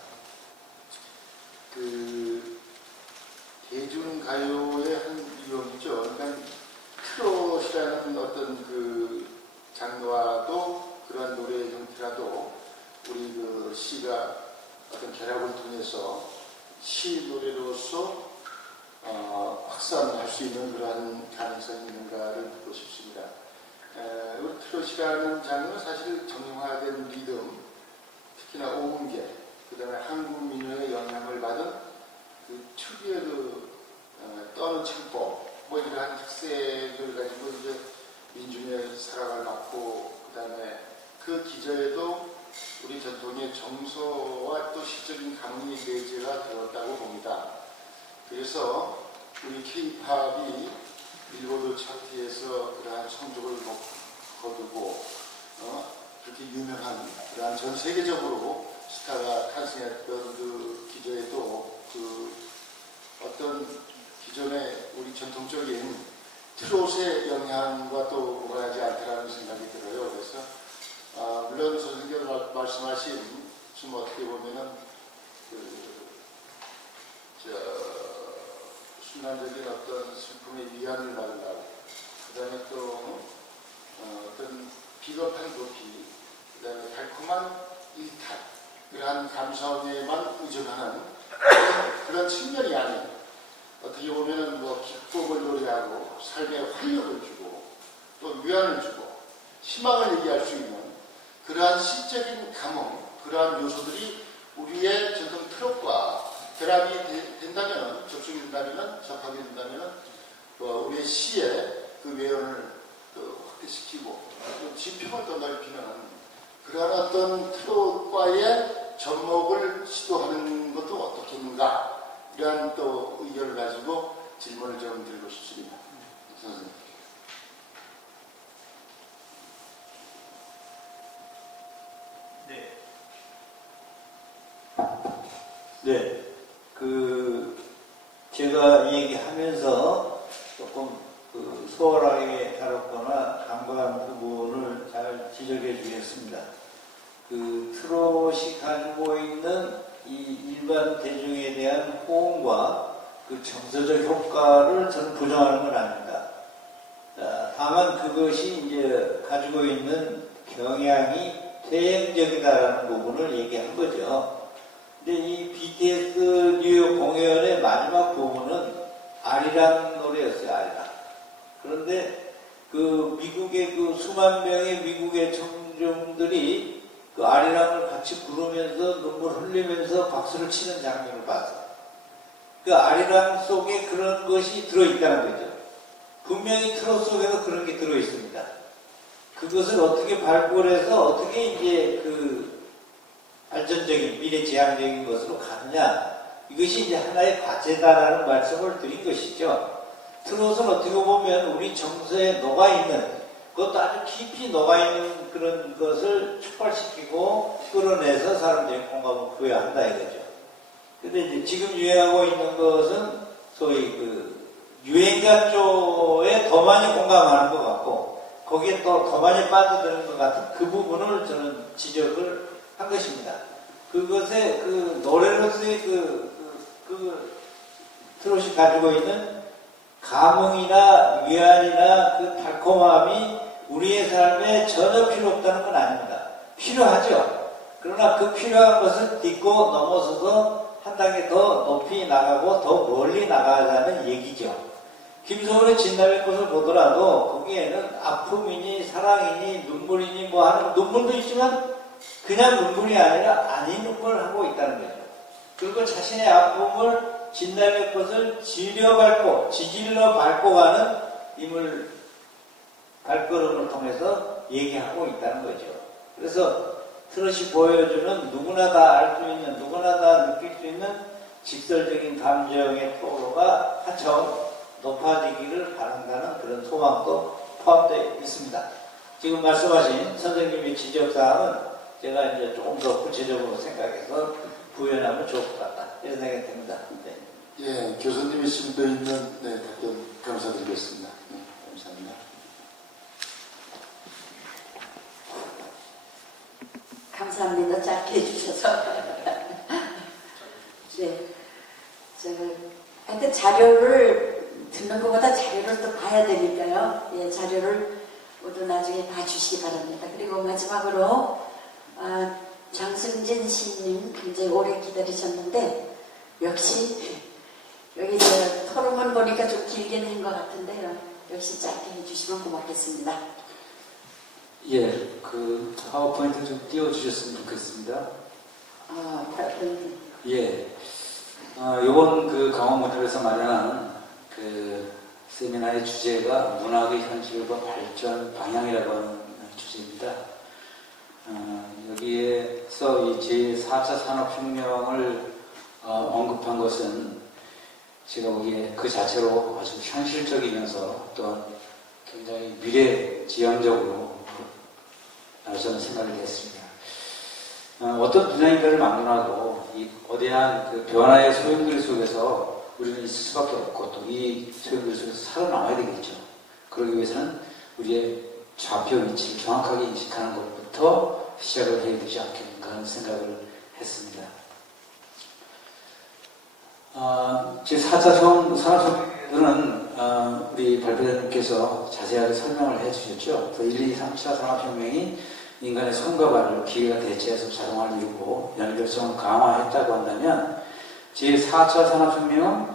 대중가요의 한 유형이죠. 그러니까 트롯이라는 어떤 장르와도 그러한 노래의 형태라도 우리 시가 어떤 결합을 통해서 시 노래로서 확산할 수 있는 그러한 가능성이 있는가를 묻고 싶습니다. 우리 트롯이라는 장르는 사실 정형화된 리듬, 특히나 오음계, 그 다음에 한국 민요의 영향을 받은 특유의 떠는 창법, 이러한 특색을 가지고 이제 민중의 사랑을 받고, 그 다음에 그 기저에도 우리 전통의 정서와 또 시적인 감흥이 내재가 되었다고 봅니다. 그래서 우리 K-팝이 빌보드 차트에서 그러한 성적을 거두고 그렇게 유명한 그러한 전 세계적으로 스타가 탄생했던 그 기저에도 어떤 기존의 우리 전통적인 트롯의 영향과 또 무관하지 않다라는 생각이 들어요. 그래서 물론 선생님께서 말씀하신 좀 어떻게 보면은 순간적인 어떤 슬픔의 위안을 받으려고, 그 다음에 또 어떤 비겁한 도피, 그 다음에 달콤한 일탈, 그러한 감성에만 의존하는 그런 측면이 아닌, 어떻게 보면은 기쁨을 노래하고 삶에 활력을 주고 또 위안을 주고 희망을 얘기할 수 있는 그러한 시적인 감흥, 그러한 요소들이 우리의 전통 트롯과 결합이 된다면, 접촉이 된다면, 접하게 된다면, 우리의 시의 그 외연을 확대시키고, 또 지평을 더 넓히는 그러한 어떤 트롯과의 접목을 시도하는 것도 어떻겠는가, 이러한 또 의견을 가지고 질문을 좀 드리고 싶습니다. 선생님. 네. 제가 얘기하면서 조금 소홀하게 다뤘거나 간과한 부분을 잘 지적해 주겠습니다. 트롯이 가지고 있는 이 일반 대중에 대한 호응과 정서적 효과를 저는 부정하는 건 아닙니다. 다만 그것이 이제 가지고 있는 경향이 퇴행적이다라는 부분을 얘기한 거죠. 근데 이 BTS 뉴욕 공연의 마지막 부분은 아리랑 노래였어요, 아리랑. 그런데 미국의 수만 명의 미국의 청중들이 아리랑을 같이 부르면서 눈물 흘리면서 박수를 치는 장면을 봤어요. 아리랑 속에 그런 것이 들어있다는 거죠. 분명히 트롯 속에도 그런 게 들어있습니다. 그것을 어떻게 발굴해서 어떻게 이제 발전적인 미래지향적인 것으로 가느냐, 이것이 이제 하나의 과제다라는 말씀을 드린 것이죠. 트롯은 어떻게 보면 우리 정서에 녹아있는 그것도 아주 깊이 녹아있는 그런 것을 촉발시키고 끌어내서 사람들이 공감을 구해야 한다 이거죠. 근데 이제 지금 유행하고 있는 것은 소위 그 유행가 쪽에 더 많이 공감하는 것 같고 거기에 또 더 많이 빠져드는 것 같은 그 부분을 저는 지적을 한 것입니다. 그것의 그 노래로서의 그 트롯이 가지고 있는 감흥이나 위안이나 그 달콤함이 우리의 삶에 전혀 필요 없다는 건 아닙니다. 필요하죠. 그러나 그 필요한 것을 딛고 넘어서서 한 단계 더 높이 나가고 더 멀리 나가자는 얘기죠. 김소월의 진달래 꽃을 보더라도 거기에는 아픔이니 사랑이니 눈물이니 뭐 하는 눈물도 있지만 그냥 눈물이 아니라 아닌 눈물을 하고 있다는 거죠. 그리고 자신의 아픔을 진달래 꽃을 지질러 밟고 가는 인물 발걸음을 통해서 얘기하고 있다는 거죠. 그래서 트롯이 보여주는 누구나 다 알 수 있는, 누구나 다 느낄 수 있는 직설적인 감정의 토로가 한층 높아지기를 바란다는 그런 소망도 포함되어 있습니다. 지금 말씀하신 선생님의 지적사항은 제가 이제 조금 더 구체적으로 생각해서 구현하면 좋을 것 같다. 이런 생각이 듭니다. 네. 예, 교수님의 심도 있는 답변 감사드리겠습니다. 네, 감사합니다. 감사합니다. 짧게 해주셔서. 네. 하여튼 자료를 듣는 것보다 자료를 또 봐야 되니까요. 예, 자료를 모두 나중에 봐주시기 바랍니다. 그리고 마지막으로, 장승진 시인님 굉장히 오래 기다리셨는데, 역시, 여기 토론문 보니까 좀 길게 낸 것 같은데요. 역시 짧게 해주시면 고맙겠습니다. 예, 그 파워포인트 좀 띄워주셨으면 좋겠습니다. 파워포인트. 예, 이번 그 강원문협에서 마련한 그 세미나의 주제가 문학의 현실과 발전 방향이라고 하는 주제입니다. 여기에서 이 제4차 산업혁명을 언급한 것은 제가 보기에 그 자체로 아주 현실적이면서 또한 굉장히 미래지향적으로 저는 생각을 했습니다. 어떤 분야인가를 막론하고 이 거대한 그 변화의 소용돌이 속에서 우리는 있을 수밖에 없고 또 이 소용돌이 속에서 살아남아야 되겠죠. 그러기 위해서는 우리의 좌표 위치를 정확하게 인식하는 것부터 시작을 해야 되지 않겠는가 하는 생각을 했습니다. 제4차 산업혁명은 우리 발표자님께서 자세하게 설명을 해주셨죠. 1, 2, 3차 산업혁명이 인간의 손과 발로 기계가 대체해서 자동화를 이루고 연결성을 강화했다고 한다면 제4차 산업혁명은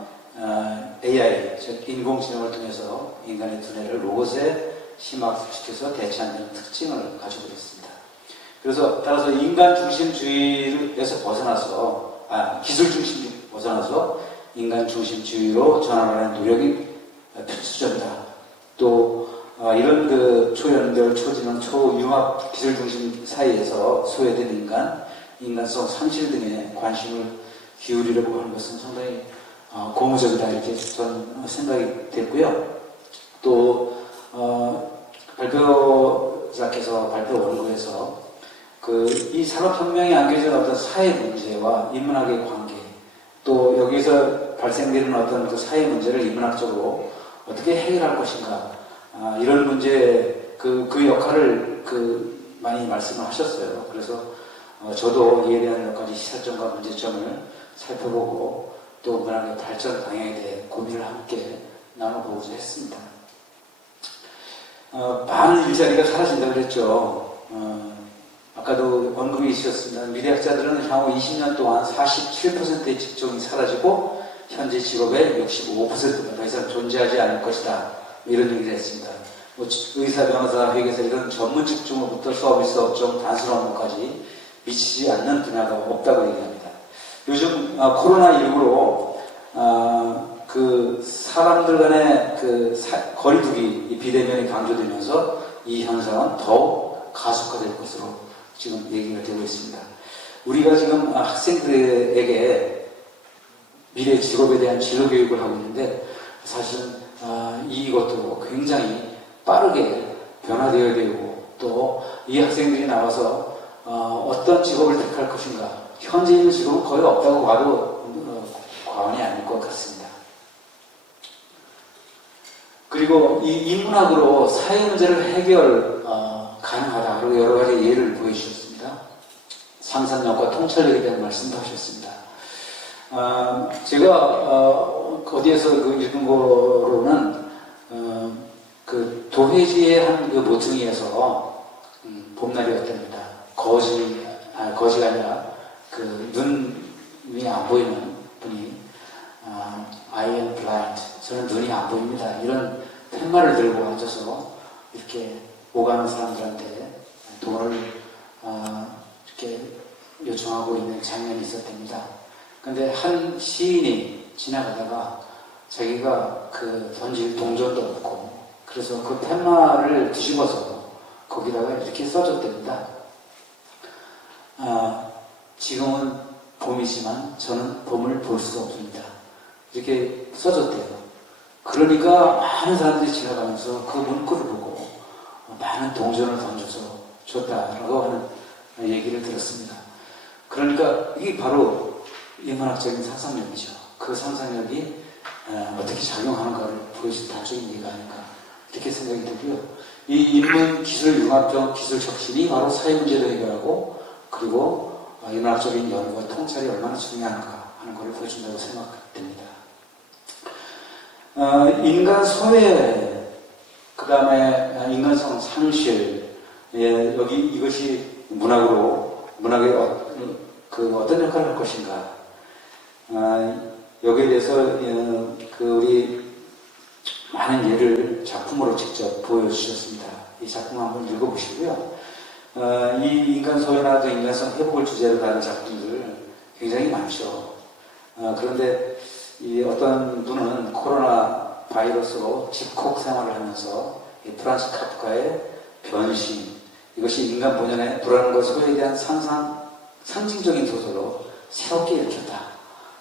AI, 즉 인공지능을 통해서 인간의 두뇌를 로봇에 심화시켜서 대체하는 특징을 가지고 있습니다. 그래서 따라서 인간 중심주의에서 벗어나서 기술 중심주의 벗어나서 인간 중심주의로 전환하는 노력이 필수적이다. 또 이런 그 초연결, 초지능, 초융합 기술 중심 사이에서 소외된 인간성 상실 등에 관심을 기울이려고 하는 것은 상당히 고무적이다 이렇게 저는 생각이 됐고요. 또 발표자께서 발표 원고에서 이 산업혁명에 안겨진 어떤 사회 문제와 인문학의 관계, 또 여기서 발생되는 어떤 그 사회 문제를 인문학적으로 어떻게 해결할 것인가, 이런 문제, 그 역할을 많이 말씀을 하셨어요. 그래서 저도 이에 대한 몇 가지 시사점과 문제점을 살펴보고 또 문학의 발전 방향에 대해 고민을 함께 나눠보고자 했습니다. 많은 일자리가 사라진다고 그랬죠. 아까도 언급이 있으셨습니다. 미래학자들은 향후 20년 동안 47%의 직종이 사라지고 현재 직업의 65%가 더 이상 존재하지 않을 것이다. 이런 얘기를 했습니다. 의사, 변호사, 회계사 이런 전문 직종으로부터 서비스 업종, 단순 업무까지 미치지 않는 분야가 없다고 얘기합니다. 요즘 코로나19로 사람들 간의 거리두기, 비대면이 강조되면서 이 현상은 더욱 가속화될 것으로 지금 얘기가 되고 있습니다. 우리가 지금 학생들에게 미래 직업에 대한 진로 교육을 하고 있는데 사실은 이것도 굉장히 빠르게 변화되어야 되고 또 이 학생들이 나와서 어떤 직업을 택할 것인가. 현재 있는 직업은 거의 없다고 봐도 과언이 아닐 것 같습니다. 그리고 이 인문학으로 사회 문제를 해결 가능하다. 그리고 여러 가지 예를 보여주셨습니다. 상상력과 통찰력에 대한 말씀도 하셨습니다. 제가 어디에서 읽은 거로는 그 도회지의 한 그 모퉁이에서 봄날이었답니다. 거지가 아니라 그 눈이 안 보이는 분이 I am blind. 저는 눈이 안 보입니다. 이런 팻말을 들고 앉아서 이렇게 오가는 사람들한테 돈을 이렇게 요청하고 있는 장면이 있었답니다. 근데 한 시인이 지나가다가 자기가 그 던질 동전도 없고 그래서 그 팻말을 뒤집어서 거기다가 이렇게 써줬답니다. 지금은 봄이지만 저는 봄을 볼 수가 없습니다. 이렇게 써줬대요. 그러니까 많은 사람들이 지나가면서 그 문구를 보고 많은 동전을 던져서 줬다라고 하는 얘기를 들었습니다. 그러니까 이게 바로 인문학적인 상상력이죠. 그 상상력이 어떻게 작용하는가를 보여준 단적인 예가 아닌가 이렇게 생각이 들고요. 이 인문 기술 융합적 기술 혁신이 바로 사회 문제를 해결하고 그리고 인문학적인 연구와 통찰이 얼마나 중요한가 하는 것을 보여준다고 생각됩니다. 인간 소외, 그 다음에 인간성 상실, 여기 이것이 문학의 어떤 역할을 할 것인가. 여기에 대해서 우리 많은 예를 작품으로 직접 보여주셨습니다. 이 작품 한번 읽어보시고요. 이 인간 소외나 인간성 회복을 주제로 다룬 작품들 굉장히 많죠. 그런데 이 어떤 분은 코로나 바이러스로 집콕 생활을 하면서 이 프란츠 카프카의 변신, 이것이 인간 본연의 불안과 소외에 대한 상징적인 소설로 새롭게 일으켰다.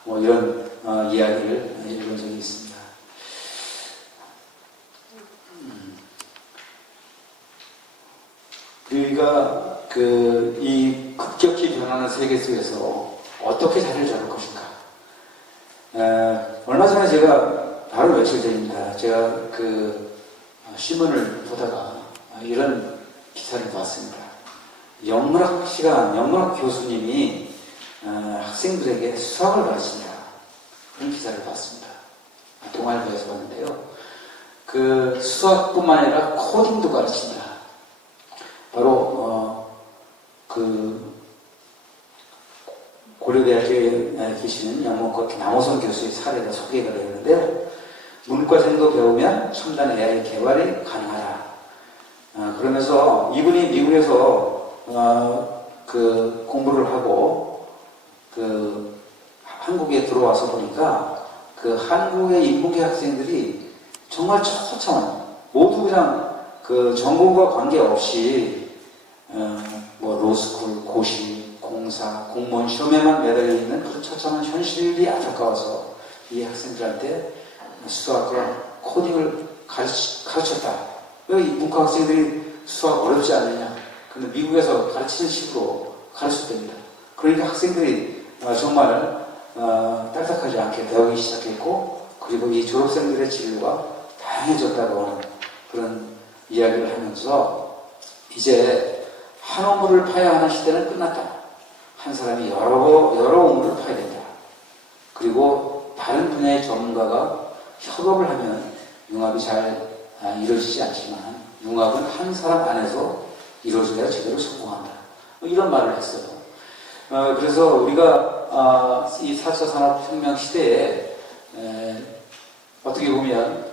뭐 이런 이야기를 읽은 적이 있습니다. 우리가 이 급격히 변하는 세계 속에서 어떻게 자리를 잡을 것인가. 얼마 전에 제가 바로 며칠 전입니다. 제가 신문을 보다가 이런 기사를 봤습니다. 영문학 교수님이 학생들에게 수학을 가르친다. 그런 기사를 봤습니다. 동아일보에서 봤는데요. 그 수학뿐만 아니라 코딩도 가르친다. 바로 고려대학교에 계시는 남호선 교수의 사례가 소개가 되었는데요. 문과생도 배우면 첨단 AI 개발이 가능하다. 그러면서 이분이 미국에서 공부를 하고 한국에 들어와서 보니까 한국의 인문계 학생들이 정말 처참한 모두 그냥 전공과 관계없이 로스쿨, 고시, 공사, 공무원 시험에만 매달려 있는 그런 처참한 현실이 안타까워서 이 학생들한테 수학과 코딩을 가르쳤다. 왜 이 문과 학생들이 수학 어렵지 않느냐? 근데 미국에서 가르치는 식으로 가르쳤답니다. 그러니까 학생들이 정말 딱딱하지 않게 배우기 시작했고, 그리고 이 졸업생들의 진로가 다양해졌다고 하는 그런 이야기를 하면서 이제 한 우물을 파야 하는 시대는 끝났다. 한 사람이 여러 우물을 파야 된다. 그리고 다른 분야의 전문가가 협업을 하면 융합이 잘 이루어지지 않지만 융합은 한 사람 안에서 이루어져야 제대로 성공한다. 이런 말을 했어요. 그래서 우리가 이 4차 산업혁명 시대에 어떻게 보면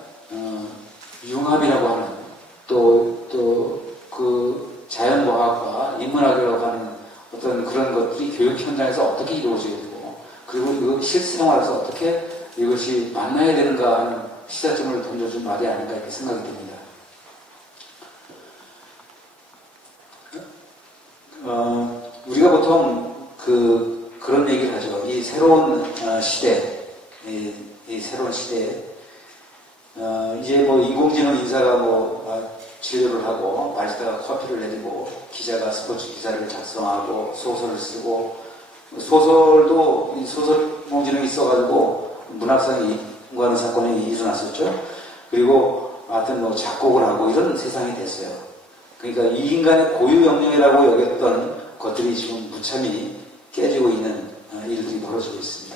융합이라고 하는 또 자연과학과 인문학이라고 하는 어떤 그런 것들이 교육 현장에서 어떻게 이루어져야 되고 그리고 그 실생활에서 어떻게 이것이 만나야 되는가 하는 시사점을 던져준 말이 아닌가 이렇게 생각이 듭니다. 우리가 보통 그런 얘기를 하죠. 이 새로운 시대, 이 새로운 시대에 이제 인공지능 인사가 진료를 하고 바리스타가 커피를 내리고 기자가 스포츠 기사를 작성하고 소설을 쓰고 소설도 이 소설 봉지능이 있어가지고 문학상이 인과하는 사건이 일어났었죠. 그리고 하여튼 뭐 작곡을 하고 이런 세상이 됐어요. 그러니까 이 인간의 고유 영역이라고 여겼던 것들이 지금 무참히 깨지고 있는 일들이 벌어지고 있습니다.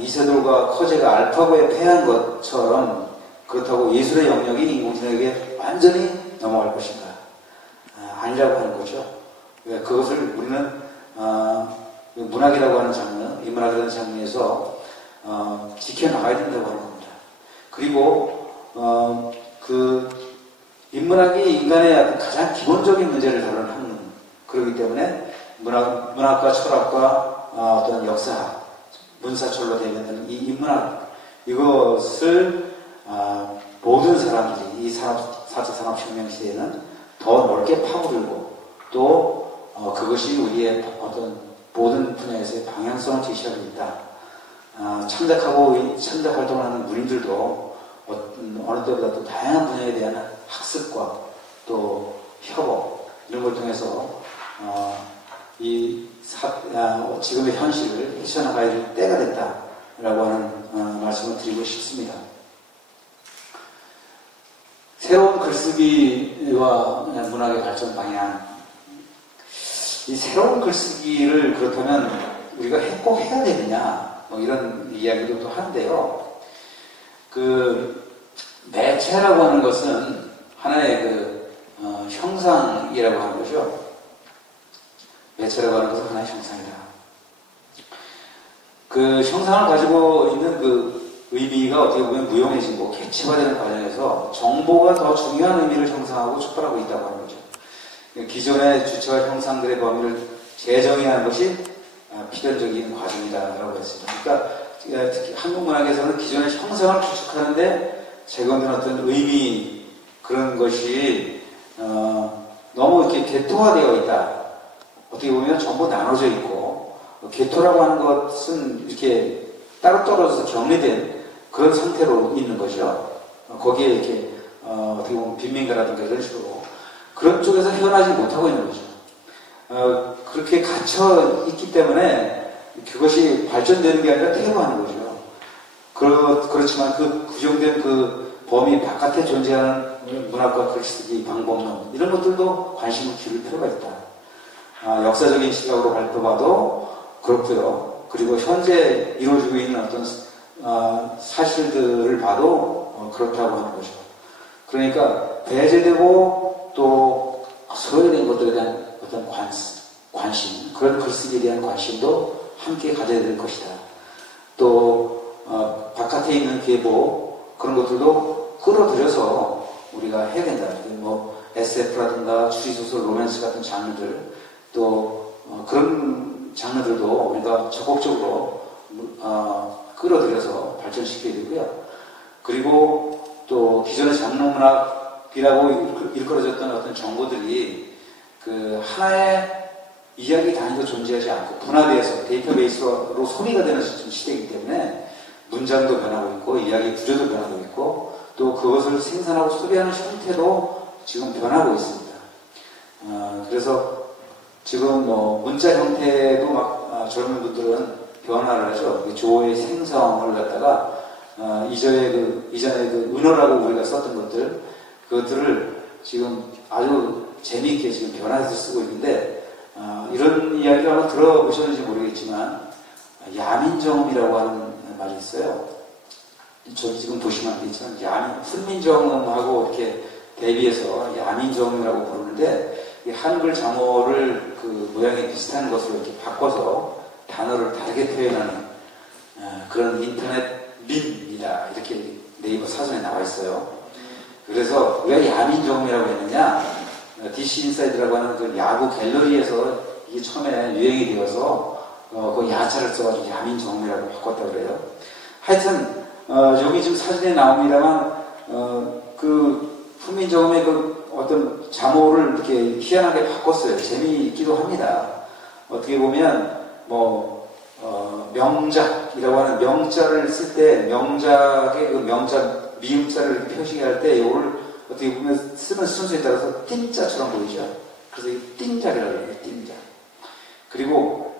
이세돌과 커제가 알파고에 패한 것처럼 그렇다고 예술의 영역이 인공지능에게 완전히 넘어갈 것인가? 아니라고 하는 거죠. 그것을 우리는 문학이라고 하는 장르, 인문학이라는 장르에서 지켜나가야 된다고 하는 겁니다. 그리고 그 인문학이 인간의 가장 기본적인 문제를 다루는 학문, 그렇기 때문에 문학과 철학과 어떤 역사학, 문사철로 대변되는 이 인문학, 이것을 모든 사람들이 이 4차 산업혁명 시대에는 더 넓게 파고들고 또 그것이 우리의 어떤 모든 분야에서의 방향성을 제시하고 있다. 창작 활동을 하는 문인들도 어느 때보다 또 다양한 분야에 대한 학습과 또 협업 이런 걸 통해서 지금의 현실을 헤쳐나가야 될 때가 됐다라고 하는 말씀을 드리고 싶습니다. 새로운 글쓰기와 문학의 발전 방향, 이 새로운 글쓰기를 그렇다면 우리가 꼭 해야 되느냐 뭐 이런 이야기도 또 하는데요. 그 매체라고 하는 것은 하나의 그 형상이라고 하는 거죠. 매체라고 하는 것은 하나의 형상이다. 그 형상을 가지고 있는 그 의미가 어떻게 보면 무용해지고 객체화되는 과정에서 정보가 더 중요한 의미를 형성하고 촉발하고 있다고 하는 거죠. 기존의 주체와 형상들의 범위를 재정의하는 것이 필연적인 과정이다라고 했습니다. 그러니까 특히 한국 문학에서는 기존의 형상을 구축하는데 제공된 어떤 의미, 그런 것이 너무 이렇게 개토화되어 있다. 어떻게 보면 전부 나눠져 있고, 개토라고 하는 것은 이렇게 따로 떨어져서 정리된 그런 상태로 있는 거죠. 거기에 이렇게 어떻게 보면 빈민가라든가 이런 식으로 그런 쪽에서 헤어나지 못하고 있는 거죠. 그렇게 갇혀 있기 때문에 그것이 발전되는 게 아니라 퇴보하는 거죠. 그렇지만 그 규정된 그 범위 바깥에 존재하는 문학과 글쓰기, 방법론 이런 것들도 관심을 기울일 필요가 있다. 역사적인 시각으로 발표봐도 그렇고요. 그리고 현재 이루어지고 있는 어떤 사실들을 봐도 그렇다고 하는 거죠. 그러니까 배제되고 또 소외된 것들에 대한 어떤 관심, 그런 글쓰기에 대한 관심도 함께 가져야 될 것이다. 또 바깥에 있는 계보 그런 것들도 끌어들여서 우리가 해야 된다. 뭐 SF라든가 추리소설, 로맨스 같은 장르들 또 그런 장르들도 우리가 적극적으로 끌어들여서 발전시켜야 되고요. 그리고 또 기존의 장르 문학이라고 일컬어졌던 어떤 정보들이 그 하나의 이야기 단위도 존재하지 않고 분화되어서 데이터베이스로 소비가 되는 시대이기 때문에 문장도 변하고 있고 이야기 구조도 변하고 있고 또 그것을 생산하고 소비하는 형태도 지금 변하고 있습니다. 그래서 지금 뭐 문자 형태도 막 젊은 분들은 변화를 하죠. 조어의 생성을 갖다가 이전에 그 은어라고 우리가 썼던 것들 그것들을 지금 아주 재미있게 지금 변화해서 쓰고 있는데 이런 이야기를 한번 들어보셨는지 모르겠지만 야민정음이라고 하는 말이 있어요. 저 지금 보시면 알겠지만 훈민정음하고 이렇게 대비해서 야민정음이라고 부르는데 이 한글 장어를 그 모양이 비슷한 것으로 이렇게 바꿔서 단어를 다르게 표현하는 그런 인터넷 밈이다. 이렇게 네이버 사전에 나와 있어요. 그래서 왜 야민정음이라고 했느냐? DC 인사이드라고 하는 그 야구 갤러리에서 이게 처음에 유행이 되어서 그 야자를 써가지고 야민정음이라고 바꿨다 그래요. 하여튼 여기 지금 사진에 나옵니다만 그 훈민정음의 그 어떤 자모를 이렇게 희한하게 바꿨어요. 재미있기도 합니다. 어떻게 보면 뭐 명작이라고 하는 명자를 쓸 때 명작의 그 명작 미음자를 표시할 때 이걸 어떻게 보면 쓰는 순서에 따라서 띵자처럼 보이죠. 그래서 이 띵자리라고 해요. 띵자. 그리고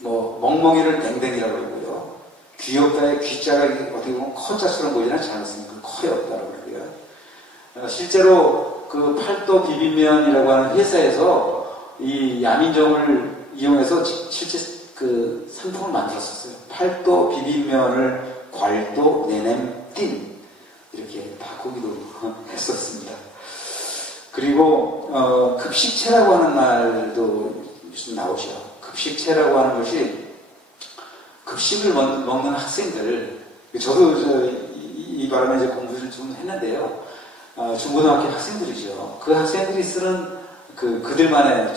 뭐 멍멍이를 댕댕이라고 그러고요. 귀엽다의 귀자가 어떻게 보면 커자처럼 보이지는 않지 않습니까? 커에 없다라고 그러고요. 실제로 그 팔도 비빔면이라고 하는 회사에서 이 야민정을 이용해서 실제 그 상품을 만들었었어요. 팔도 비빔면을 괄도 내냄 띤 이렇게 바꾸기도 했었습니다. 그리고 급식체라고 하는 말도 요즘 나오죠. 급식체라고 하는 것이 급식을 먹는 학생들, 저도 이 바람에 이제 공부를 좀 했는데요. 중고등학교 학생들이죠. 그 학생들이 쓰는 그들만의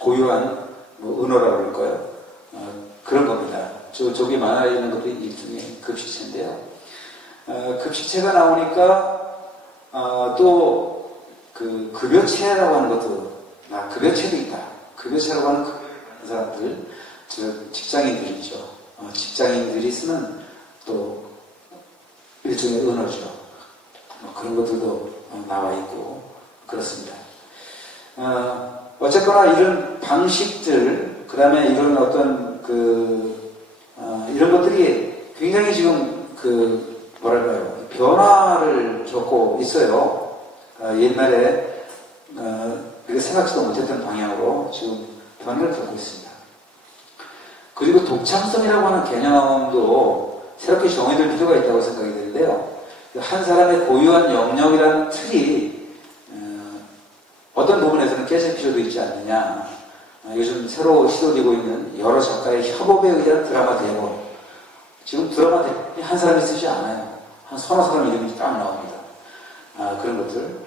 고유한 뭐 언어라고 그럴까요? 그런 겁니다. 저기 만화에 있는 것도 일종의 급식체인데요. 급식체가 나오니까 또 그 급여체라고 하는 것도 급여체도 있다. 급여체라고 하는 사람들, 직장인들이죠. 직장인들이 쓰는 또 일종의 언어죠. 그런 것들도 나와 있고 그렇습니다. 어쨌거나 이런 방식들, 그 다음에 이런 어떤 이런 것들이 굉장히 지금 뭐랄까요, 변화를 겪고 있어요. 옛날에 우리가 생각지도 못했던 방향으로 지금 변화를 겪고 있습니다. 그리고 독창성이라고 하는 개념도 새롭게 정의될 필요가 있다고 생각이 드는데요. 한 사람의 고유한 영역이라는 틀이 어떤 부분에서는 깨질 필요도 있지 않느냐. 요즘 새로 시도되고 있는 여러 작가의 협업에 의한 드라마 대본. 지금 드라마 대본이 한 사람이 쓰지 않아요. 한 서너 사람 이름이 딱 나옵니다. 그런 것들.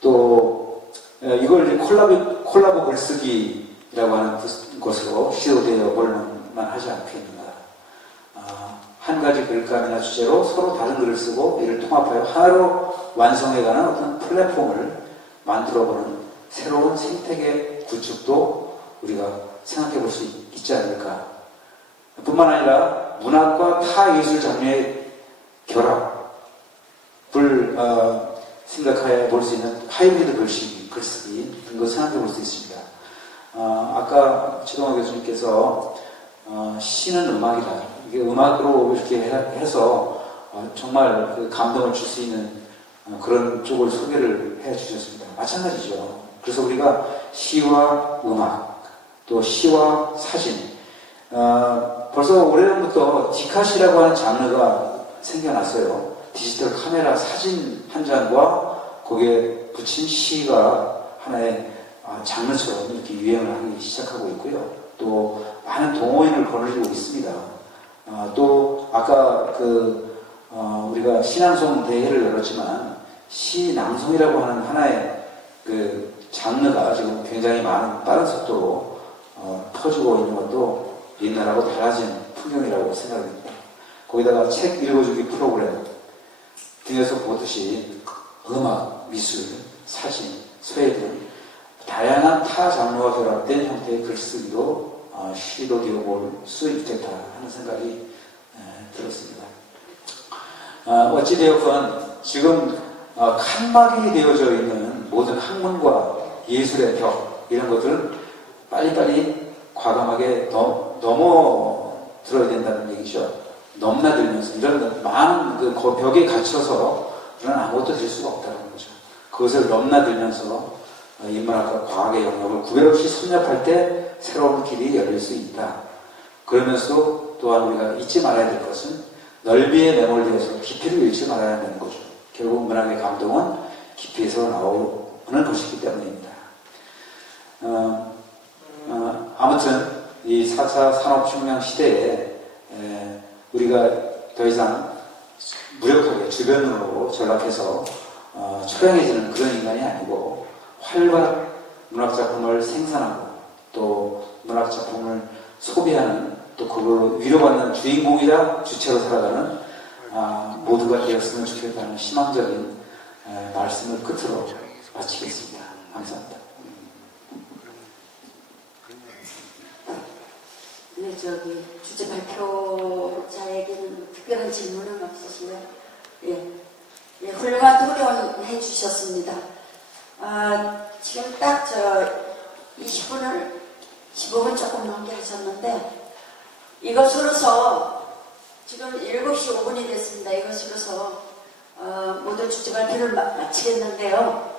또 이걸 콜라보 글쓰기라고 하는 것으로 시도되어 볼만 하지 않겠는가. 한 가지 글감이나 주제로 서로 다른 글을 쓰고 이를 통합하여 하나로 완성해가는 어떤 플랫폼을 만들어보는 새로운 생태계 구축도 우리가 생각해 볼 수 있지 않을까. 뿐만 아니라 문학과 타 예술 장르의 결합을 생각해 볼 수 있는 하이브리드 글쓰기 이런 거 생각해 볼 수 있습니다. 아까 최동화 교수님께서 시는 음악이다. 이게 음악으로 이렇게 해서 정말 그 감동을 줄 수 있는 그런 쪽을 소개를 해 주셨습니다. 마찬가지죠. 그래서 우리가 시와 음악, 또 시와 사진, 벌써 오래전부터 디카시라고 하는 장르가 생겨났어요. 디지털 카메라 사진 한 장과 거기에 붙인 시가 하나의 장르처럼 이렇게 유행을 하기 시작하고 있고요. 또 많은 동호인을 거느리고 있습니다. 또 아까 우리가 시낭송 대회를 열었지만 시낭송이라고 하는 하나의 장르가 지금 굉장히 빠른 속도로 퍼지고 있는 것도 옛날하고 달라진 풍경이라고 생각합니다. 거기다가 책 읽어주기 프로그램 등에서 보듯이 음악, 미술, 사진, 서예 등 다양한 타 장르와 결합된 형태의 글쓰기도 시도되어 볼 수 있겠다 하는 생각이 들었습니다. 어찌되었건 지금 칸막이 되어져 있는 모든 학문과 예술의 벽 이런 것들은 빨리빨리 과감하게 넘어들어야 된다는 얘기죠. 넘나들면서 이런 많은 그 벽에 갇혀서 그런 아무것도 될 수가 없다는 거죠. 그것을 넘나들면서 인문학과 과학의 영역을 구별 없이 섭렵할 때 새로운 길이 열릴 수 있다. 그러면서 또한 우리가 잊지 말아야 될 것은 넓이에 매몰되어서 깊이를 잃지 말아야 한다는 거죠. 결국 문학의 감동은 깊이에서 나오는 것이기 때문입니다. 아무튼 이 4차 산업혁명 시대에 우리가 더 이상 무력하게 주변으로 전락해서 초량해지는 그런 인간이 아니고 활발한 문학작품을 생산하고 또 문학작품을 소비하는 또 그걸로 위로받는 주인공이자 주체로 살아가는 모두가 되었으면 좋겠다는 희망적인 말씀을 끝으로 마치겠습니다. 감사합니다. 네, 주제 발표자에게는 특별한 질문은 없으신가요? 예. 훌륭한 토론 해 주셨습니다. 지금 딱 15분 조금 넘게 하셨는데, 이것으로서 지금 7시 5분이 됐습니다. 이것으로서 모두 주제 발표를 마치겠는데요.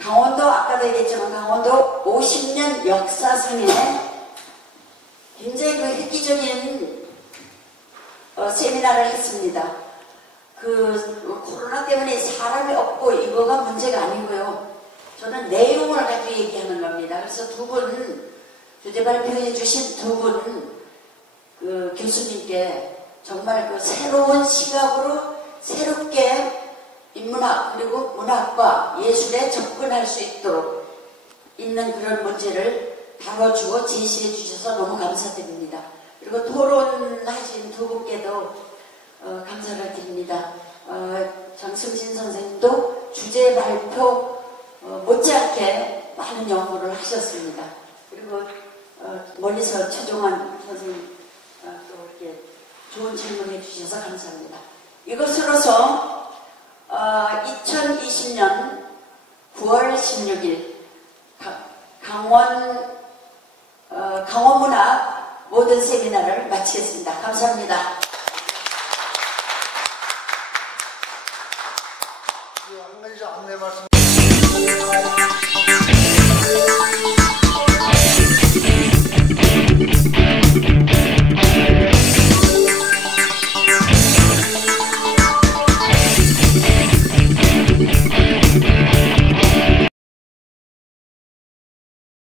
강원도, 아까도 얘기했지만 강원도 50년 역사상에 굉장히 그 획기적인 세미나를 했습니다. 코로나 때문에 사람이 없고 이거가 문제가 아니고요. 저는 내용을 가지고 얘기하는 겁니다. 그래서 두 분, 주제 발표해 주신 두 분, 교수님께 정말 그 새로운 시각으로 새롭게 인문학 그리고 문학과 예술에 접근할 수 있도록 있는 그런 문제를 다뤄주고 제시해 주셔서 너무 감사드립니다. 그리고 토론하신 두 분께도 감사를 드립니다. 장승진 선생님도 주제 발표 못지않게 많은 연구를 하셨습니다. 그리고 멀리서 최종환 선생님 또 이렇게 좋은 질문해 주셔서 감사합니다. 이것으로서 2020년 9월 16일 강원문학 모든 세미나를 마치겠습니다. 감사합니다. 한 가지 안내 말씀.